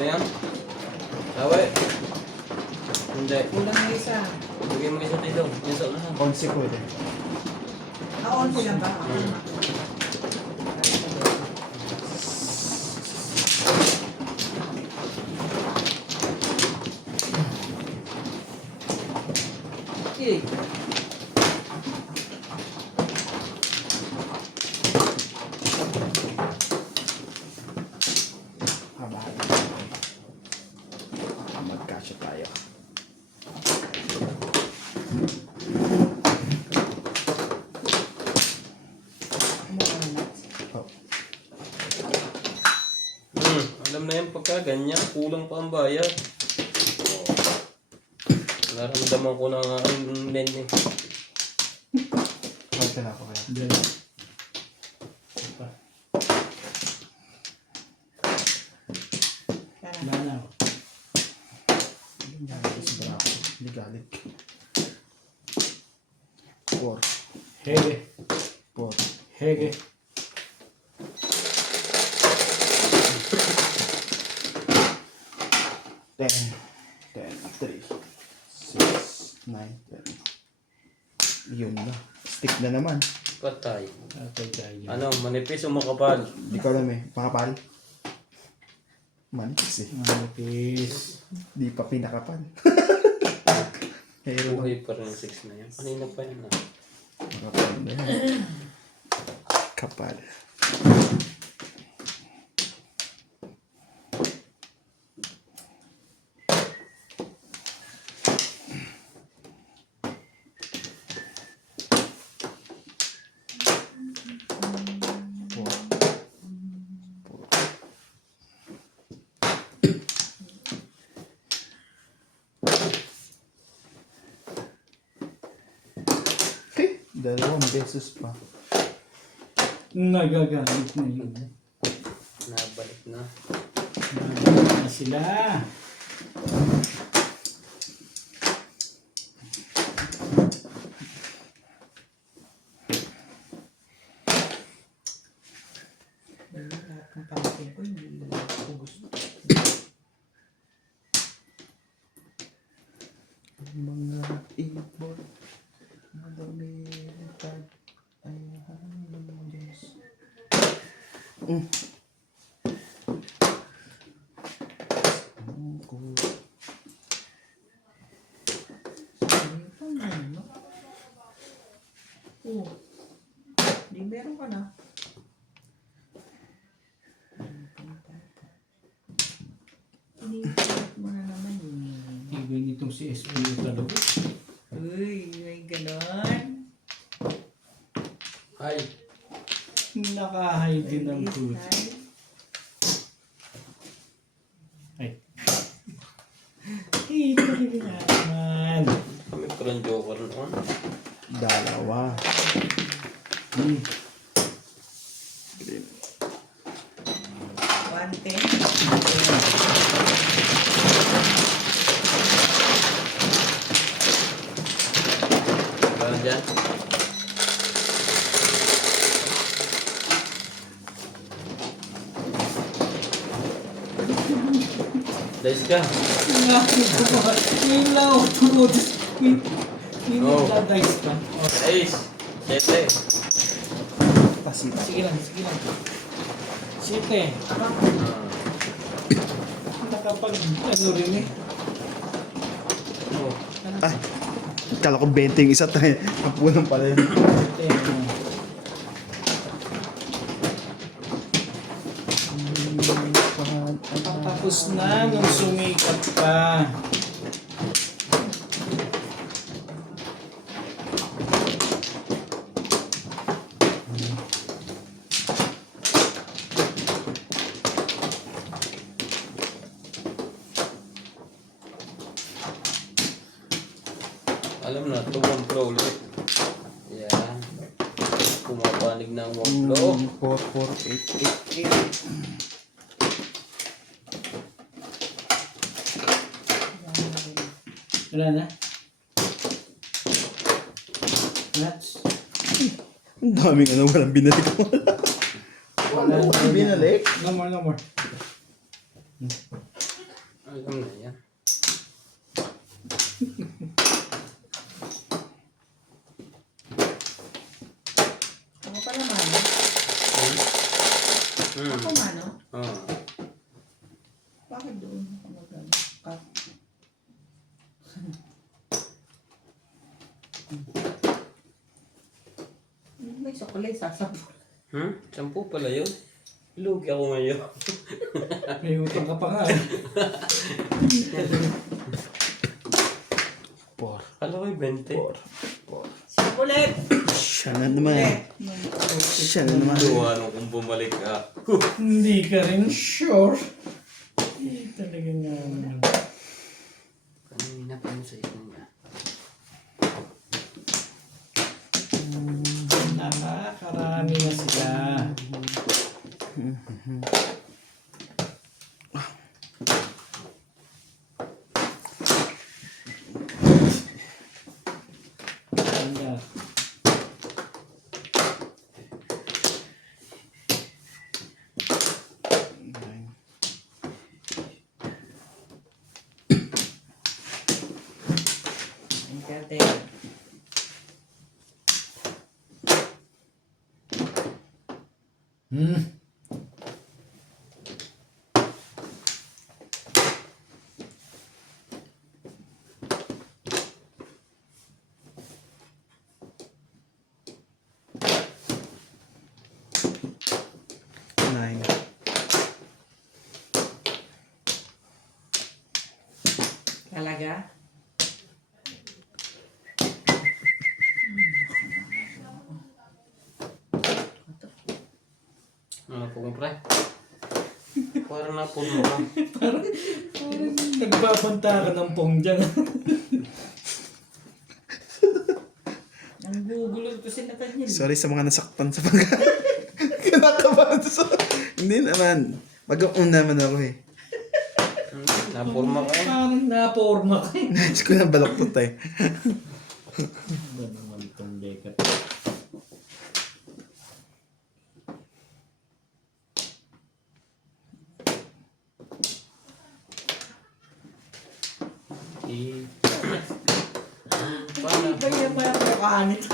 Ano yan? Tawe. Hindi. Kulang na isa. Lagay mo isa dito. Isa na lang. 11 pwede. On sila ba? Okay. Haba. Magkasya tayo. Oh. Alam na yan pagka ganyan. Kulang pa ang bayad. Oh. Naramdaman ko na nga ang nen eh. Pagka na ako kaya. Diyan. Pa. Wala na ako. Hindi galit sa braso. Hindi galit. 4. Hege. 4. Hege. Ten, 3, 6, 9, 10. Yun na. Stick na naman. Patay. Atay tayo. Ano, manipis o makapal? Hindi ko alam eh. Pakapal. Manipis eh. Manipis. Di pa pinakapal. Pero Buhay pa rin 6 na yan. Kanina pa yan ah. makapal na yan. Kapal. Dalawang beses pa. Nagagalit na yun. Nabalik na. Nagagalit na sila. Lahat ng pangkin ko, hindi ko gusto. Mga ibon. Madalitan. Ay, hanggang Diyos. Ano pa na, no? Oh. Di meron ka na. Iniipit mo na naman eh. Ibig nitong si SBU talaga. Uy, may ganon. Ay, Nakahay din ang Release puto. tayo. Ay. Hindi naman. kami parang joker noon. Dalawa. Hmm. 110. Parang dyan. Dice ka. Ngayon lang ako tumod. Ngayon Oh. nagdadice ka. Oh, Dice. 7. Pasita. sige lang, sige lang. Siyete. Nakapag ano rin eh. Oh. Ay, kala ko 20 yung isa tayo. Kapunan pala yun. Siyete. ano. Tapos na nung sumikat pa. Alam na, ito 1 flow ulit. Yan. Pumapanig ng 1 flow. 4, 4, 8, 8, 8. Wala na? Nuts? Ang daming ano, walang binalik ko. Wala na. Binalik? No more, no more. Alam na yan. Ako pala mano. Ako mano? Oo. Bakit doon? Ano gano'n? Cut. May sukulay sasabot. Sampu pala yun. Lugi ako ngayon. May utang ka pa nga. Kala ko 20. Sukulit! Siya na naman. Siya na naman. Ano kung bumalik ka? Hindi ka rin sure. Talaga nga. Kanina pa yun sa inyo niya. Nakakarami na sila. Ganda. Ang kate. Nine. Talaga? Ano po kong pre? Parang napon mo ka. Parang nagbabanta ka ng pong dyan. Ang gugulog ko si Nathaniel. Sorry sa mga nasaktan sa pag... Kinakabahan sa... Hindi naman. Mag-uun naman ako eh. Napurma ka eh. Parang naporma ka eh. Nais ko na balaktot eh. Ba naman itong dekat? Paano? Ba yan ba yung mukha nito?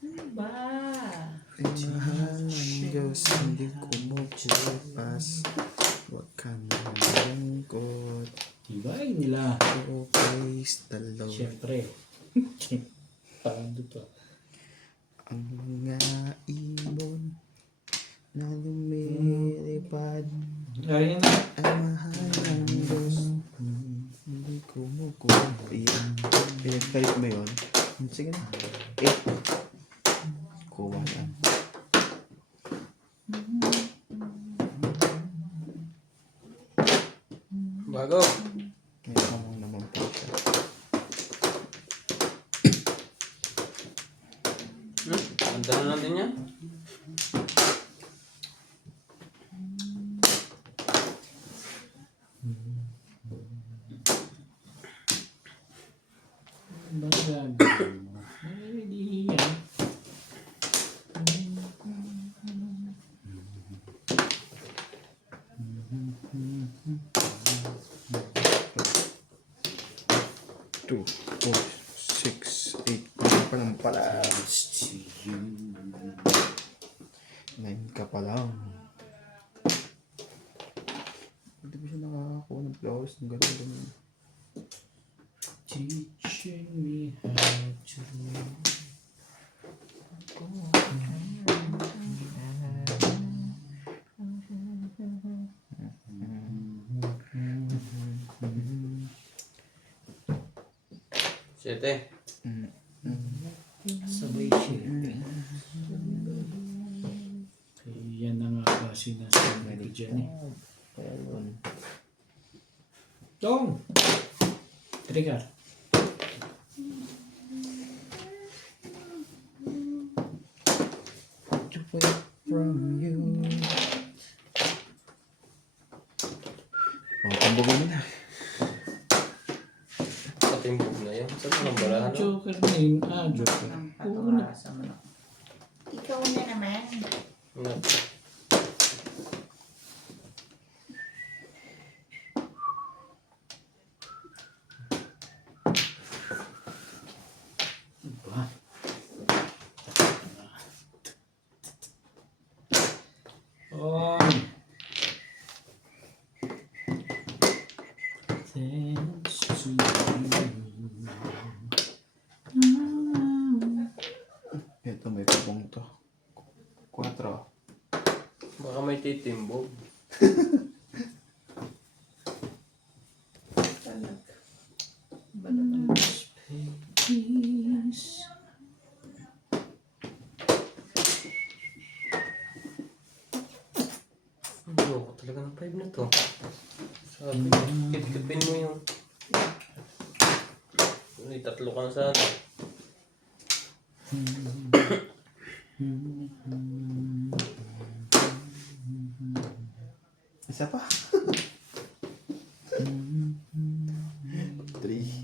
Ano ba? Ay, mahal ng Diyos, hindi ko magsipas. Huwag ka na malungkot. Tibay nila. Oh, praise the Lord. Siyempre. Paano to? Ang mga ibon na lumilipad Ayan na. ay mahal ng Diyos. Hindi ko makukupiyan. Pinagpalit ba yun? Sige na. 8. Kuha yan. Bago. May kamang naman po siya. Ganda na natin yan. Bagay mo. Ay, di yan. Two, 4, 6, 8. Ano pa lang pala? 9 ka pa lang. Hindi ba siya nakakakuha ng flowers ng gano'n? Teaching me how to live. Siyete. Sabay siya. Yan na nga ba sinasabi ko dyan eh. Tong! Trigger. To wait from you. Oh, pambugin mo na. Patimbog na yun. Saan mo nang barahan? Joker na yun. Joker. Ang Oo na. patawa sa mga. Ikaw na naman. Thanks to you. Ito may pabong to. 4. Baka may titimbog. Talaga. Ba naman? Peace. Ayoko talaga ng 5 na to. Sabi, kit-kitin mo yung... May 3 ka na sana. Isa pa. 3,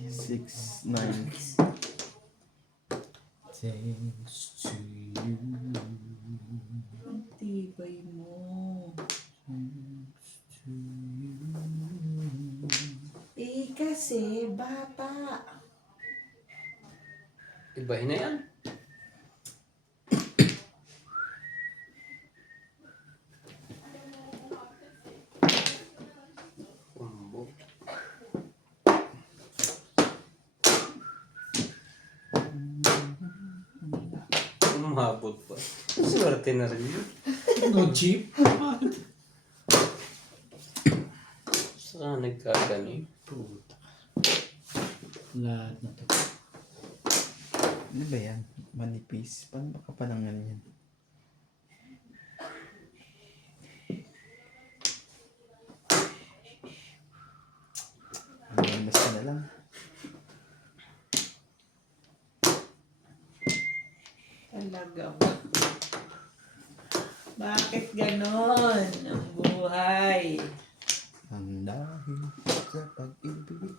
6, 9. Thanks to you. Ang tibay mo. Thanks to you. Eh, kasi, bata. Ibahin na yan. Umbo. Umabot pa. Swerte na rin yun. No cheap. Saka nagkaganon. Puta. Lahat na to. Ano ba yan? Manipis. Paano makapalangan yan? Basta na lang. Talaga ba? Bakit ganon ang buhay? Ang dahil sa pag-ibig.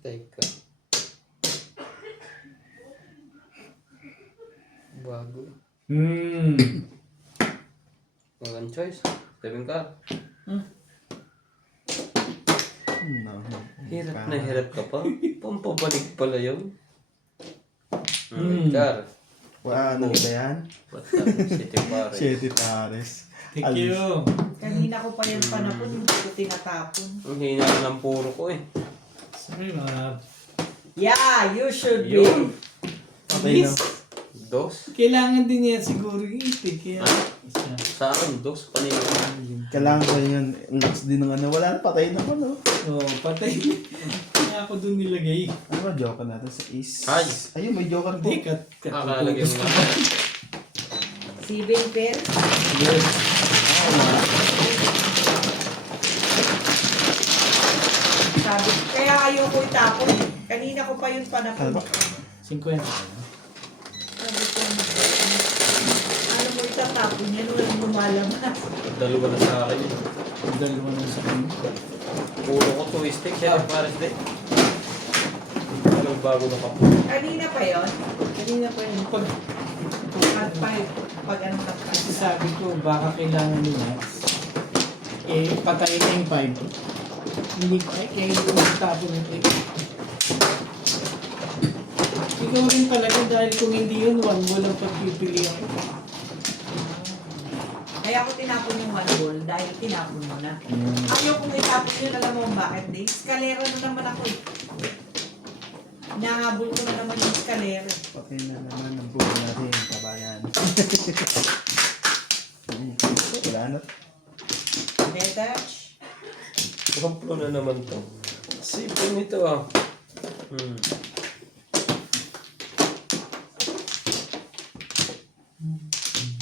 Teka. Bago. Walang choice. 7 ka. Hirap ka pa. Pampabalik pala yun. Car. Ano ba yan? Ba't natin City Pares? 7 pares. Thank you. Kanina ko pa yung panapon, hindi ko tinatapon. Ang hina ng puro ko eh. Sorry mga. Yeah, you should be. Yun. Okay na. 2. Kailangan din yan siguro itik. Kaya isa. Sa akin, 2. Kanina. Kailangan ko yan. Lakas din ng ano. Wala na, patay na ko, no? Oh, patay. Kaya ako dun nilagay. Ano ba, joker natin sa is? Ay. Ayun, may joker po. Hindi, Kakalagay mo nga. 7 pair. Yes. Sabi, kaya ayoko itapon. Kanina ko pa yung panapon. Ano ba? 50. Sabi ko, ano mo itatapon yan? Walang lumalaman. Dalawa na sa akin yun. Dalawa na sa akin. Puro ko twisting. City Pares din. Anong bago na ka po? Kanina pa yon. Kanina pa yun. Pag ano na pa. Kasi sabi ko, baka kailangan nila. Eh, patayin na yung 5. Hindi ko, kaya hindi ko magtapon yung 8. Ikaw rin talaga dahil kung hindi yun, walang pagpipili ako. Kaya ako tinapon yung 1 ball dahil tinapon mo na. Ayaw kong itapon yun, alam mo kung bakit? Di, eskalera na naman ako eh. Nahabol ko na naman yung eskalera. Patay na naman ang buhay natin, kabayan. Wala na. Detach. Kamplo na naman to. Sipin nito ah.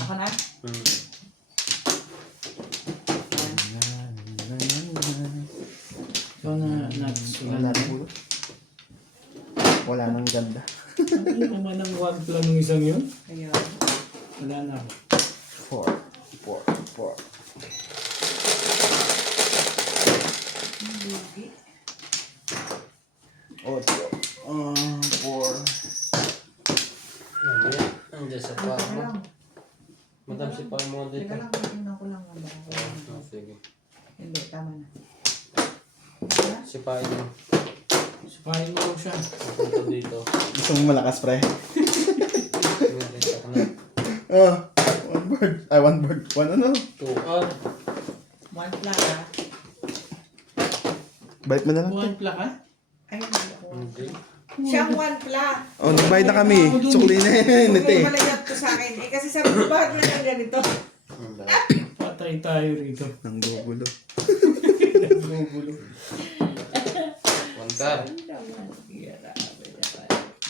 Ako na? So, nuts. Wala na bulo. Wala nang ganda. Ano naman ang one plan ng isang yun? Ayun. Wala na ako. 4. Lugi. 4. Mamaya, andyan sa Teka paa mo. lang. Madam si paa mo dito. Teka lang, titignan ko lang. Sige. Hindi, tama na. Si paa mo. Supahin mo siya. Punta dito. Gusto mo malakas, pre? Dito ka na. Ah. word. Ay, one word. One ano? 2R. One plaka. Balik mo na lang. Buwan pla ka? Ay, hindi ako. Hindi. Siyang one pla. Oh, nagbayad na kami. Sukli na yan. Ito Okay, eh. malayat ko sa akin. Eh, kasi sabi ko, bakit mo lang ganito? Wala. Patay tayo rito. Nang gugulo. Gugulo. 1R.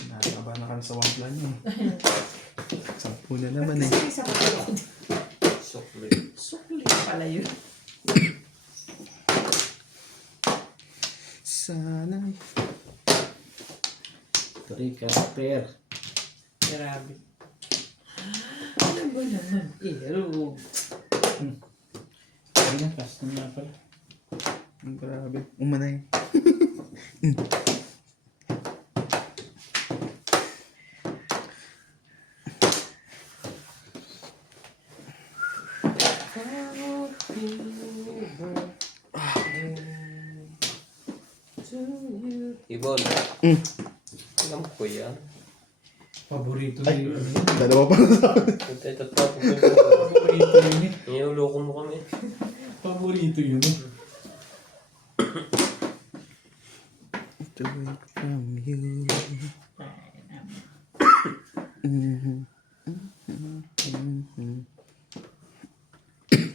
Nakakaba na kami sa one plan niya eh. 10 na naman eh. Kasi sa mga Sukli. sukli pala yun. Sana. Tricaster. Grabe. Ano ba naman? Ero. Ay na, custom na pala. Ang grabe. Umanay. Ibon. Mm. Alam ko yan. Paborito ni yun. Dalawa pa na sa akin. Ito pa. Paborito yun eh. Niloloko mo kami. Paborito yun eh. To wait from you.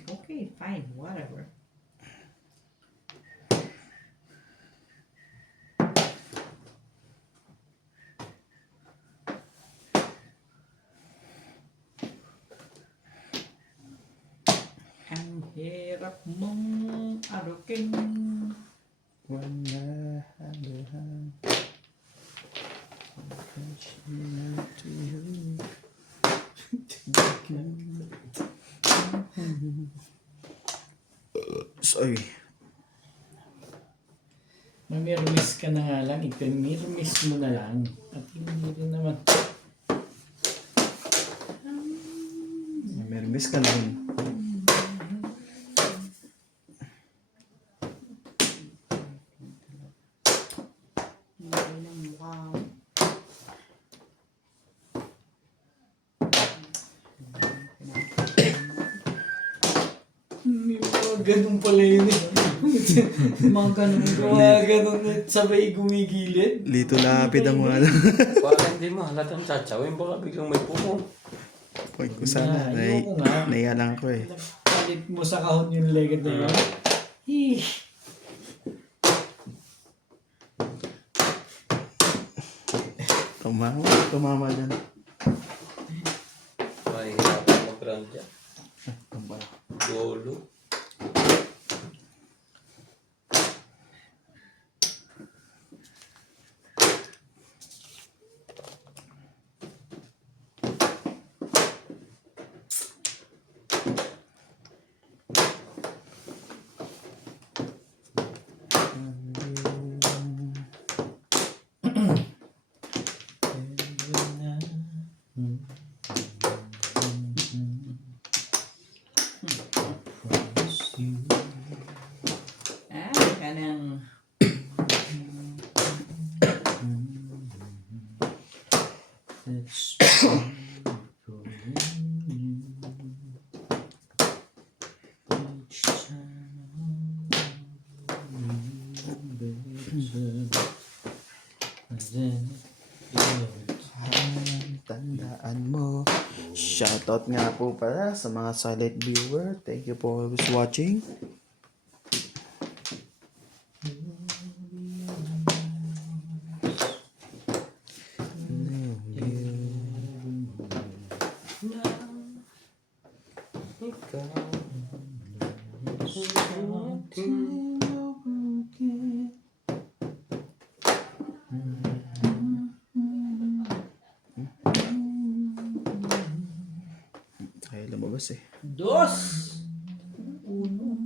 Okay, fine, whatever. Ang hirap mong arukin. Wala haluhan. To you. Sorry. Mamirmis ka na nga lang, ipinirmis mo na lang. At hindi rin naman. Mermis ka lang. Hindi ng mukha. May mga ganun pala yun eh. Mga ganun. Mga ganun eh, sabay gumigilid. Lito lapid ang mga Baka hindi mo halatang tsatsaw. Baka biglang may pumo. Pag ko sana. Ayoko nga. Naiya lang ako eh. Palit mo sa kahon yung legend na yun. Eh, Tumama dyan. Mahihirapan mag-run dyan. Tumba. Golo. Kanang Let's go each time Tandaan mo. Shoutout nga po pala sa mga silent viewer. Thank you for always watching. Ikaw. Kaya lumabas eh. dos. Uno.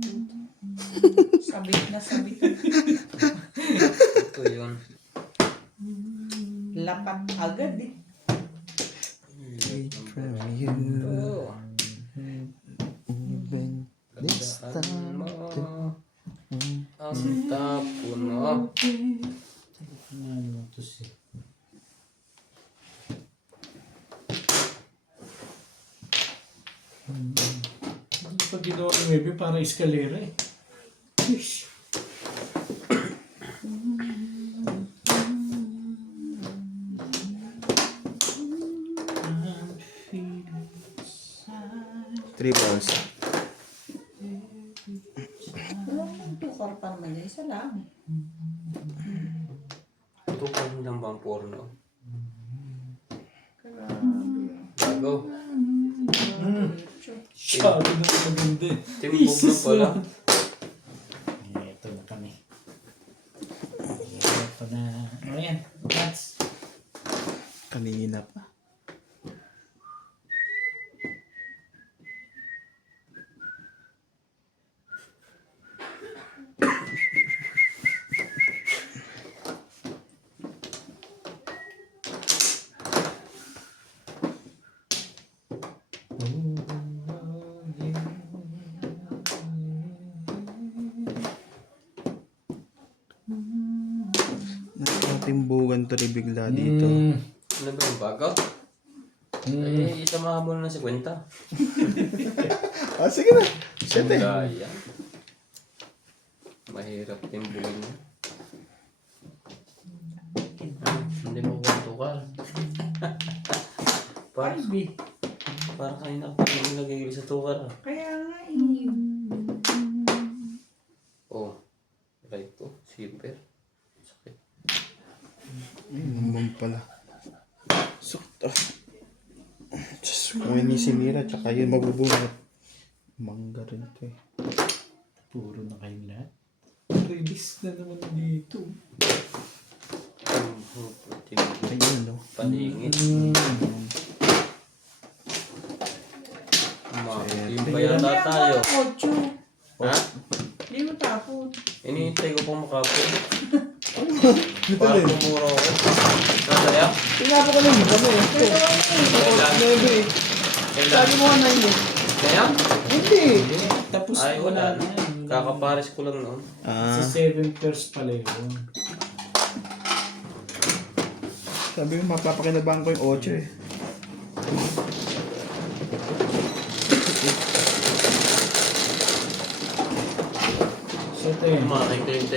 Sabit na sabit. Ito yun. Lapat agad eh. Wait from you. Oh. Even this Tandaan time. mo. Ang tapon mo. Ano to si Pag ginawa ng maybe para eskalera eh. Ish. Three balls. Walang tukar pa naman yan. Isa lang. Ito pa rin lang bang porno? Grabe. Bago. Sabi na maganda. Timbog na pala. Ito na kami. Ito na. Ano yan? Cats. Kanina pa. Nakatimbugan to rin bigla dito. Ano ba yung bago? Eh, isa mahabol na 50. Ah, sige na. Siyete. Gaya. Mahirap timbugin niya. Hindi mo kuwantukal. Parang Big. kanina pa rin nagigil sa tukar. Kaya nga eh. Oh, right to. Silver. Sakit. Ay, mambang pala. Sakto. Diyos, kung hindi si Mira, tsaka yun mabubungot. Mangga rin to eh. Puro na kayo lahat. Release na naman dito. Ayun, no? Paningit. Makikim pa Kaya yata tayo. parang 8. Ha? Hindi mo tapon. Inihintay ko pang makapon. Parang kumura ako. Nasaya? Tingnan ko lang, kami. Kailan? Maybe. Kailan? Sabi mo na yun. Kaya? Hindi. Tapos Ay, wala na. yan. Kakapares ko lang noon. Ah, Sa 7 pairs pala yun. sabi mo, mapapakinabahan ko yung 8 eh. So ito yun. Makikim